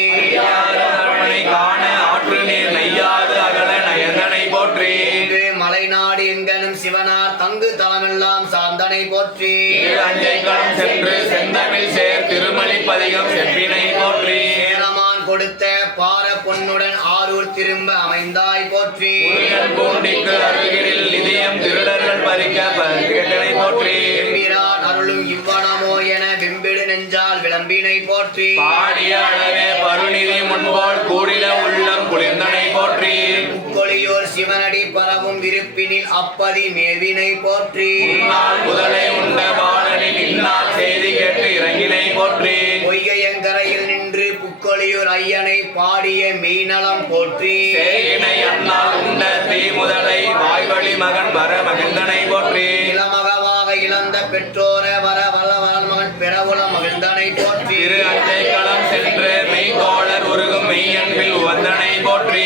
அரண்மனை காண ஆற்று நீர் நெய்யாது அகல நயந்தனை போற்றி மலைநாடு எங்கனும் சிவனார் தங்கு தளமெல்லாம் சார்ந்தனை போற்றி அஞ்சைக்களம் சென்று செந்தமிழ் சேர் திருமலிப்பதிகம் செப்பினை போற்றி சேரமான் கொடுத்த பார பொன்னுடன் ஆரூர் திரும்ப அமைந்தாய் போற்றி முருகன் பூண்டிக்கு அருகில் நிதியம் திருடர்கள் பறிக்க பரிகட்டனை போற்றி எம்பிரான் அருளும் இவ்வனமோ என வெம்பிடு நெஞ்சால் விளம்பினை போற்றி பாடிய அளவே பருநிதி முன்போல் கூடிட உள்ளம் குளிர்ந்தனை போற்றி முக்கொழியோர் சிவனடி பரவும் விருப்பினில் அப்பதி மேவினை போற்றி முன்னாள் முதலை உண்ட பாலனின் இந்நாள் செய்தி கேட்டு இறங்கினை போற்றி பொய்கையங்கரையில் நின்று புக்கொழியூர் ஐயனை பாடிய மெய்நலம் போற்றி சேயினை அண்ணால் உண்ட தீ முதலை வாய்வழி மகன் வர மகிழ்ந்தனை போற்றி இளமகவாக இழந்த பெற்றோர வர வல்ல மகன் பெறவுல மகிழ்ந்தனை போற்றி திரு அஞ்சைக்களம் சென்று மெய்கோளர் உருகும் மெய்யன்பில் உவந்தனை போற்றி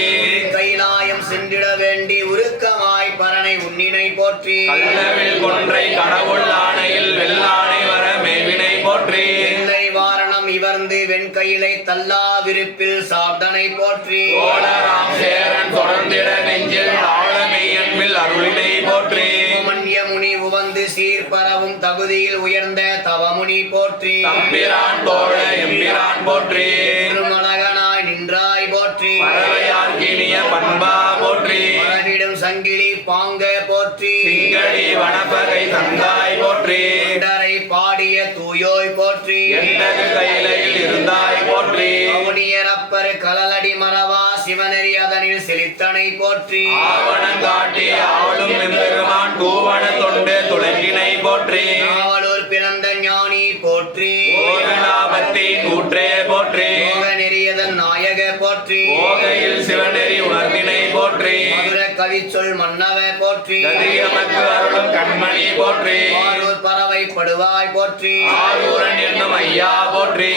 கைலாயம் சென்றிட வேண்டி உருக்கமாய் பரனை உன்னினை போற்றி கல்லவில் கொன்றை கடவுள் ஆணையில் வெள்ளாணை வர மேவினை போற்றி எல்லை வாரணம் இவர்ந்து வெண்கையிலை தல்லா விருப்பில் சாப்தனை போற்றி கோளராம் சேரன் தொடர்ந்திட நெஞ்சில் ஆழ மெய்யன்பில் அருளினை போற்றி மன்ய முனி உவந்து சீர்பரவும் தகுதியில் உயர்ந்த தவமுனி போற்றி தம்பிரான் தோழ எம்பிரான் போற்றி திருமலகனாய் நின்றாய் போற்றி பறவையார் கிணிய பண்பா போற்றி மலரிடும் சங்கிலி பாங்க போற்றி சிங்கடி வனப்பகை தந்தாய் போற்றி தொண்டரை பாடிய தூயோய் போற்றி எந்தது கையிலையில் இருந்தாய் போற்றி கவுனியரப்பர் கலலடி மரவா சிவனெறி அதனில் செழித்தனை போற்றி ஆவணம் காட்டி ஆவலும் எம்பெருமான் தூவன தொண்டு துளங்கினை போற்றி நாவலூர் பிறந்த ஞானி போற்றி ஓகலாபத்தி கூற்றே போற்றி யோக நெறியதன் நாயக போற்றி ஓகையில் சிவநெறி உணர்ந்தினை போற்றி மதுர கவிச்சொல் மன்னவ போற்றி கதியமக்கு அருளும் கண்மணி போற்றி ஆரூர் பறவை படுவாய் போற்றி ஆரூரன் என்னும் ஐயா போற்றி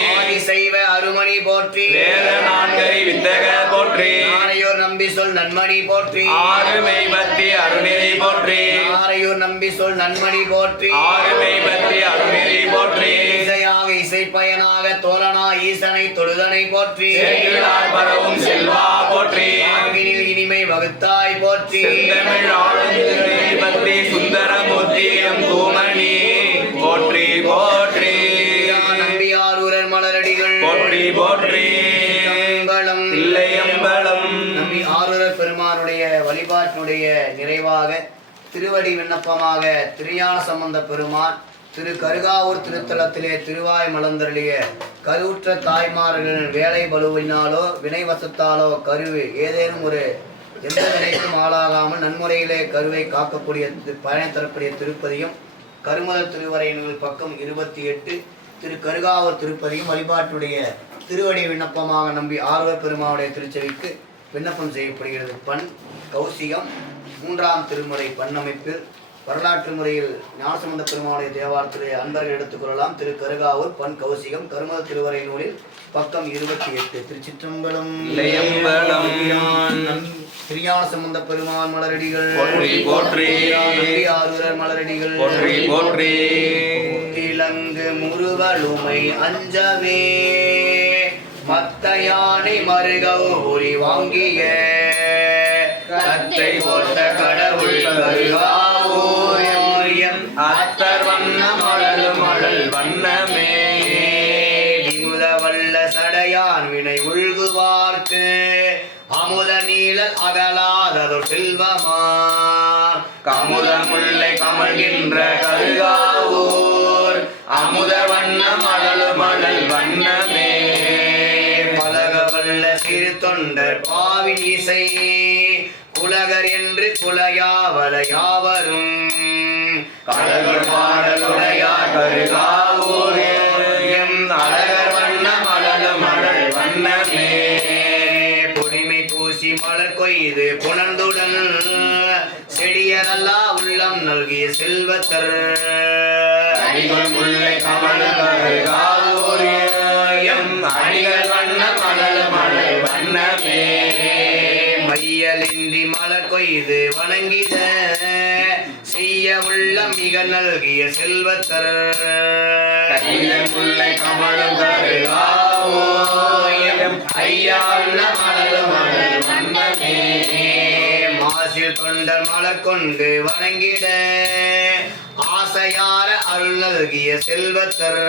செய்வ அருமணி போற்றி வேத நான்கரி வித்தக போற்றி ஆரையோர் நம்பி சொல் நன்மணி போற்றி ஆறுமை பக்தி அருணிதி போற்றி ஆரையோர் நம்பி சொல் நன்மணி போற்றி ஆறுமை பக்தி அருணிதி போற்றி இசையாக இசைப்பயனாக தோழனா ஈசனை தொழுதனை போற்றி செங்கிழார் பரவும் செல்வா போற்றி வாக்கினில் இனிமை வகுத்தாய் போற்றி செந்தமிழ் ஆளுந்திரை பக்தி சுந்தரமூர்த்தி எம் தூமணி போற்றி போற்றி நம்பியாரூரர் மலரடிகள் போற்றி போற்றி அம்பலம் இல்லையம்பலம் நம்பி ஆரூரர் பெருமானுடைய வழிபாட்டினுடைய நிறைவாக திருவடி விண்ணப்பமாக திருஞான சம்பந்த பெருமான் திரு கருகாவூர் திருத்தலத்திலே திருவாய் மலர்ந்தருளிய கருவுற்ற தாய்மார்கள் வேலை பலுவினாலோ வினைவசத்தாலோ கருவு ஏதேனும் ஒரு எந்த வினைக்கும் ஆளாகாமல் நன்முறையிலே கருவை காக்கக்கூடிய பயனை தரக்கூடிய திருப்பதியும் கருமதல் திருவரை நூல் பக்கம் 28 திரு கருகாவூர் திருப்பதியும் வழிபாட்டுடைய திருவடி விண்ணப்பமாக நம்பி ஆர்வ பெருமாவுடைய திருச்செவிக்கு விண்ணப்பம் செய்யப்படுகிறது. பண் கௌசிகம் 3ஆம் திருமுறை பண்ணமைப்பில் வரலாற்று முறையில் ஞானசம்பந்த பெருமானுடைய தேவாரத்திலே அன்பர்கள் எடுத்துக்கொள்ளலாம். திரு கருகாவூர் பண் கௌசிகம் கருமத திருவரை நூலில் பக்கம் 28. திருச்சிற்றம்பலம். திருஞான சம்பந்த பெருமான் மலரடிகள் போற்றி போற்றி ஆரூரர் மலரடிகள் போற்றி போற்றி திலங்கு முருவலுமை அஞ்சவே மத்த யானை மருகவு ஒளி வாங்கிய கத்தை போட்ட கடவுள் கருகாவூர் அத்தர் வண்ண மழல் மழல் வண்ணமே விமுத வல்ல சடையான் வினை உள்குவார்க்கு அமுத நீழல் அகலாததொரு செல்வமா கமுத முல்லை கமழ்கின்ற கருகாவூர் அமுத வண்ண மழல் மழல் வண்ணமே பலக வல்ல சிறு தொண்டர் பாவின் இசை குலகர் என்று குலையாவல யாவரும் கலகர் பாடலுடையார் கருகாவூர் எம் அழகர் வண்ண மலர் மடல் வண்ணமே பொடிமை பூசி மலர் கொய்து புணர்ந்துடன் செடியரல்லா உள்ளம் நல்கிய செல்வத்தர் அடிகள் முல்லை கமல கருகாவூர் எம் அடிகள் வண்ண மடல் வண்ணமே மையலின்றி மலர் கொய்து வணங்கிட செய்ய உள்ள மிக நல்கிய செல்வத்தர் அடிகள் முல்லை கமலம் கருகாவூர் எம் ஐயா வண்ண மடல் வண்ணமே மாசில் தொண்டர் மலர் கொண்டு வணங்கிட ஆசையார அருள் நல்கிய செல்வத்தர்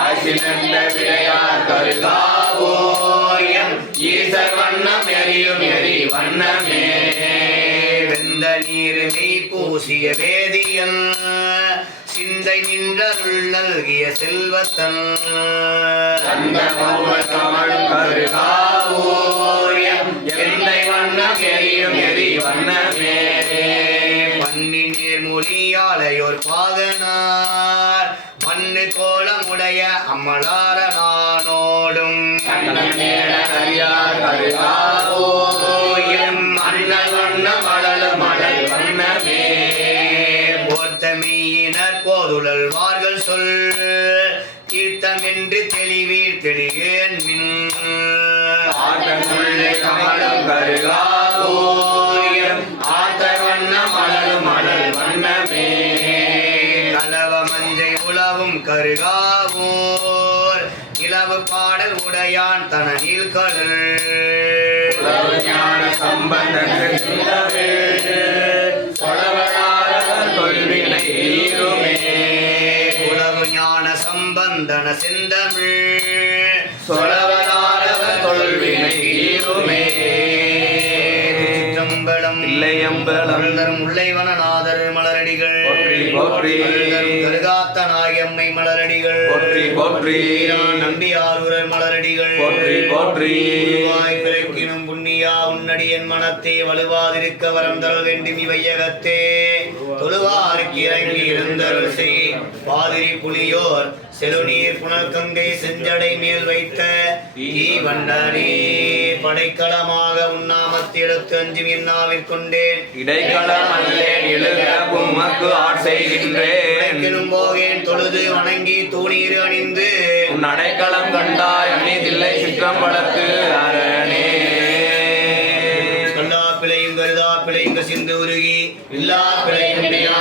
ஆசிலந்த விடையார் கருகாவூர் எம் ஈசர் வண்ணம் எரியும் எரி வண்ணமே வெந்த நீர் மெய் பூசிய வேதியன் சிந்தை நின்றருள் நல்கிய செல்வத்தன் அந்த கமலம் கருகாவூர் எம் எந்தை வண்ணம் எரியும் எரி வண்ணமே மண்ணி நீர் மொழியாளையோர் பாகனார் மண்ணு கோலமுடைய அம்மளார நானோடும் அறியார் கருகாவூர் எம் அண்ணல் வண்ண மடல் வண்ணமே போர்த்தமையினர் போதுழல்வார்கள் சொல் தீர்த்தமென்று தெளிவீர் தெளியேன் மின் ஆட்டமுள்ளே கமலம் கருகாவூர் எம் ஆத்தர் வண்ண மடல் வண்ணமே கலவ மஞ்சை உலவும் கருகாவூர் இளவு பாடல் உடையான் தன நீள்கடல் உலவு ஞான சம்பந்தன் சொலவனாரவர் கொள்வினை ஈருமே உலவு ஞான சம்பந்தன செந்தமிழ் சொலவனாரவர் கொள்வினை ஈருமே சிற்றம்பலம் இல்லையம்பலம் முல்லைவனநாதர் மலரடிகள் போற்றி போற்றி கருகாத்த நாயம்மை மலரடிகள் போற்றி போற்றி நம்பியாரூரர் மலரடிகள் போற்றி போற்றி வாய் பிறக்கினும் புண்ணியா உன்னடியன் மனத்தே வலுவாதிருக்க வரம் தர வேண்டும் இவையகத்தே தொழுவாருக்கு இறங்கி இருந்தருள் செய் பாதிரி புலியோர் செலுநீர் புனல் கங்கை செஞ்சடை மேல் வைத்த ஈ வண்டனே படைக்கலமாக உன்னாமத்தை எடுத்து அஞ்சு என்னாவிற்கொண்டேன் இடைக்களம் அல்லேன் எழுக உமக்கு ஆட்செய்கின்றேன் போகேன் தொழுது வணங்கி தூணீர் அணிந்து உன் அடைக்கலம் கண்டாய் அந்நிதில்லை சிற்றம்பலத்து அரணே கல்லா பிழையும் கருதா பிழையும் கசிந்து உருகி இல்லா பிழையும் பிழையா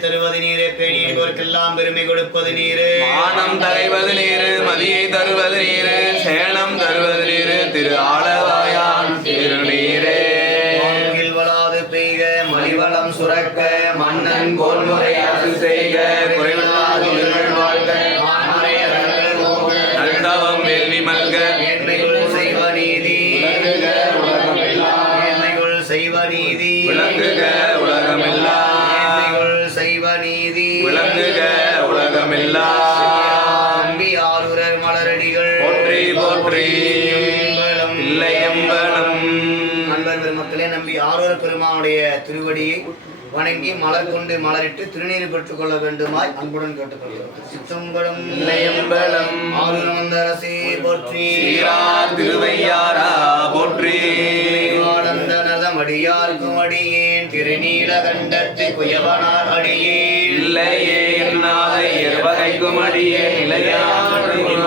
தருவது நீரே பேணியோருக்கெல்லாம் பெருமை கொடுப்பது நீரே மானம் தரைவது நீரு மதியை தருவது நீரு சேனம் தருவது நீரு திரு ஆளவாயான் திருநீரே வளாது பெய்க மலிவளம் சுரக்க மன்னன் கோன்முறை அரசு செய்க குறைவில்லாது வாழ்க நல்தவம் வேள்வி மல்க மேன்மைகள் செய்வ நீதி மேன்மைகள் செய்வ நீதி விளங்குக உலகமெல்லாம் செய்வ நீதி விளங்குக உலகமெல்லாம் நம்பி ஆரூரர் மலரடிகள் போற்றி போற்றி இல்லையம்பலம் அன்பர் பெருமக்களே நம்பி ஆரூரர் பெருமானுடைய திருவடியை வணங்கி மலர் கொண்டு மலரிட்டு திருநீர் பெற்றுக் கொள்ள வேண்டுமாய் அன்புடன் கேட்டுக்கொள்கிறோம். சித்தம்பலம் இல்லையம்பலம் ஆரூர் வந்த அரசே போற்றி சீரார் திருவையாரா போற்றி ஆனந்தனதம் அடியார்க்கும் அடியேன் திருநீலகண்டத்து குயவனார் அடியேன் இல்லையே என்னாதை எவகைக்கும் அடியே நிலையார்க்கும்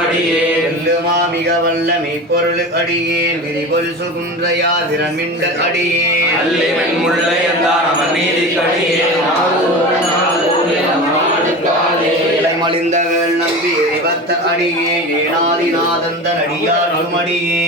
அடியே எல்லுமா மிக வல்ல மெய்ப்பொருள் அடியேன் விரிபொல் சுகுன்றையா திறமிண்ட அடியேன் அல்லிவன் முல்லை என்றார் அவன் நீதி கடியே மலிந்தகள் நம்பி எரிபத்த அடியே ஏனாதிநாதந்தன் அடியார்க்கும் அடியே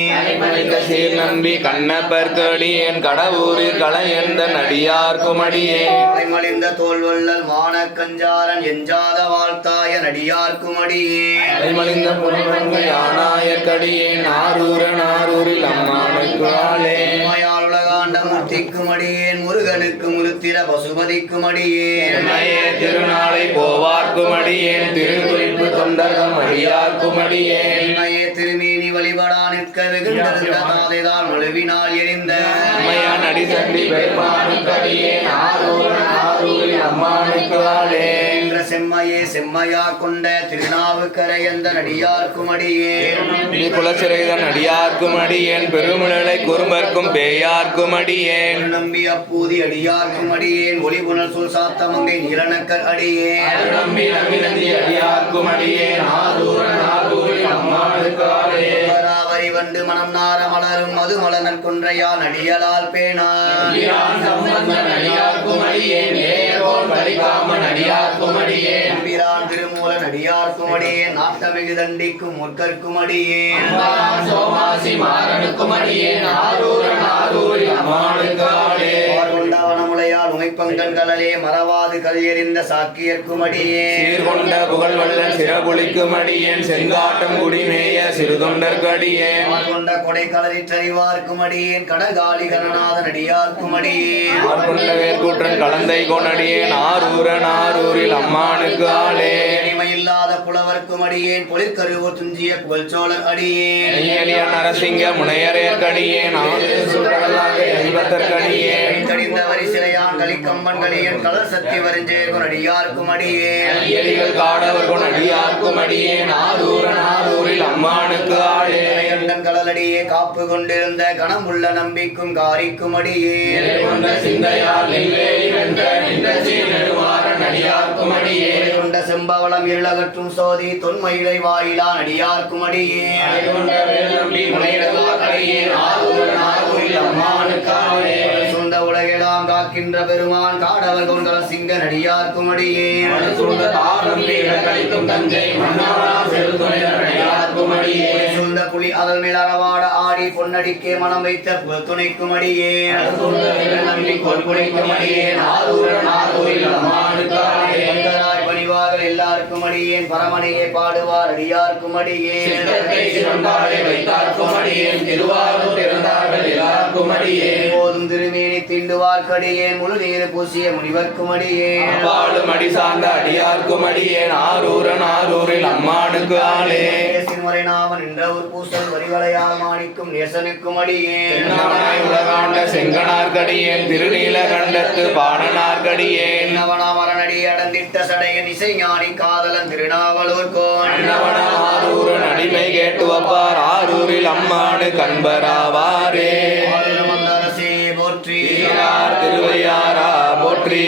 சீர் நம்பி கண்ணப்பர்க்கடியேன் கடவுரில் களையந்தன் அடியார்க்கும் அடியேன் மலிந்த தோல்வள்ளல் மானக்கஞ்சாரன் எஞ்சாத வாழ்த்தாய நடியார்க்கும் அடியே மலிந்த புறமங்கை ஆனாயற்கடியேன் ஆரூரில் அம்மானுக்கு ஆளே உமையால் உலகாண்ட மூர்த்திக்கும் அடியேன் முருகனுக்கு முருத்திர பசுபதிக்கும் அடியேன் எம்மையே திருநாளை போவார்க்கும் அடியேன் திருக்குறிப்பு தொண்டர்தம் அடியார்க்கும் அடியேன் என்னையே திருமேனி வழிபடா நிற்க வெகுண்டெழுந்த தாதைதான் மழுவினால் எரிந்த அம்மையான் அடி சண்டி பெருமானுக்கடியேன் ஆரூரில் அம்மானுக்கு ஆளே என்ற செம்மையே செம்மையா கொண்ட திருநாவுக்கரையந்த நடியார்க்கும் அடியேன் குலச்சிறைதன் அடியார்க்கும் அடியேன் பெருமிழலை குறும்பர்க்கும் பேயார்க்கும் அடியேன் நம்பி அப்பூதி அடியார்க்கும் அடியேன் ஒளிபுணல் சொல் சாத்தமங்கை நீலனக்கர் அடியேன் நம்பி நம்பி அடியார்க்கும் அடியேன் ஆரூரில் அம்மானுக்கு ஆளே பராவரி வண்டு மனம் நார மலரும் மது மலனன் கொன்றையால் நடியலால் பேனான் அடியார்க்கும் அடியேன் ஏகோன் பலிகாமன் அடியார்க்கும் அடியேன் நம்பிரான் திருமூலன் அடியார்க்கும் அடியேன் நாட்டமிகு தண்டிக்கும் முற்கற்கும் அடியேன் சோமாசி மாறனுக்கும் அடியேன் ஆரூரில் அம்மானுக்கு ஆளே கொண்டவனமுலையால் உமைப்பங்கன் கலலே மறவாது கல் எறிந்த சாக்கியர்க்கும் அடியேன் சீர்கொண்ட புகழ்வள்ளல் சிறபுலிக்கும் அடியேன் செங்காட்டம் குடிமேய சிறுதொண்டர்க்கு அடியேன் கொண்ட கொடை கலரிற்றறிவார்க்கும் அடியேன் கடகாலி கணநாதன் அடியார்க்கும் அடியேன் ஆர்கொண்ட வேர்கூற்றன் கலந்தை கொண்டடியேன் ஆரூரில் அம்மானுக்கு ஆளே இல்லாத புலவர்க்கும் அடியேன் பொலிற்கருவூர் துஞ்சிய புகழ்ச்சோழர் அடியேன் ஐயடியான் நரசிங்க முனையரேற்கடியேன் ஐம்பத்தற்கடியேன் கடிந்த வரி சிலையான் கலிக்கம்பன் கலியன் கலர் சக்தி வருஞ்சேர்க்கும் அடியார்க்கும் அடியேன் ஐயடிகள் காடவர் கொன் அடியார்க்கும் அடியேன் ஆரூரில் அம்மானுக்கு ஆளே கண்டன் கடலடியே காப்பு கொண்டிருந்த கணமுள்ள நம்பிக்கும் காரிக்கும் அடியேன் கொண்ட சிந்தையால் நெல்வேலி வென்ற நின்ற சீர் நெடுமாறன் அடியார்க்கும் அடியேன் கொண்ட செம்பவளம் இருளகற்றும் சோதி தொன்மயிலை வாயிலான் அடியார்க்கும் அடியேன் கொண்ட வேல் நம்பி முனையிடலார் அடியேன் ஆரூரில் அம்மானுக்கு ஆளே சொந்த உலகெல்லாம் காக்கின்ற பெருமான் காடவர் கொண்ட சிங்க நடியார்க்கும் அடியேன் சூழ்ந்த தாரம்பி இடங்களிக்கும் தஞ்சை மன்னவனா செருதுணையர் அடியார்க்கும் அடியேன் சொந்த புலி அதல் மேல் அறவாட ஆடி பொன்னடிக்கே மனம் வைத்த துணைக்கும் அடியேன் நம்பி கொள்குடைக்கும் அடியேன் ஆரூரில் அம்மானுக்கு ஆளே பந்தராய் பணிவார்கள் எல்லாருக்கும் அடியேன் பரமனையே பாடுவார் அடியார்க்கும் அடியேன் சித்தத்தை சிறந்தாளை வைத்தார்க்கும் அடியேன் திருவாரூர் திறந்தார்கள் எல்லாருக்கும் அடியேன் போதும் திருமேனி தீண்டுவார்க்கடியேன் முழு நீர் பூசிய முனிவர்க்கும் அடியேன் பாடும் அடி சார்ந்த அடியார்க்கும் அடியேன் ஆரூரில் அம்மானுக்கு ஆளே முறை நாமன் என்ற ஒரு பூசல் வரிவளையால் மாணிக்கும் நேசனுக்கும் அடியேன் என்னவனாய் உலகாண்ட செங்கனார்கடியேன் திருநீலகண்டத்து பாடனார்கடியேன் மரணடி அடந்திட்ட சடையன் இசைஞானி காதலன் திருநாவலூர் கோன் ஆரூரன் அடிமை கேட்டு வப்பார் ஆரூரில் அம்மானு கண்பராவாரே அரசே போற்றி திருவையாரா போற்றி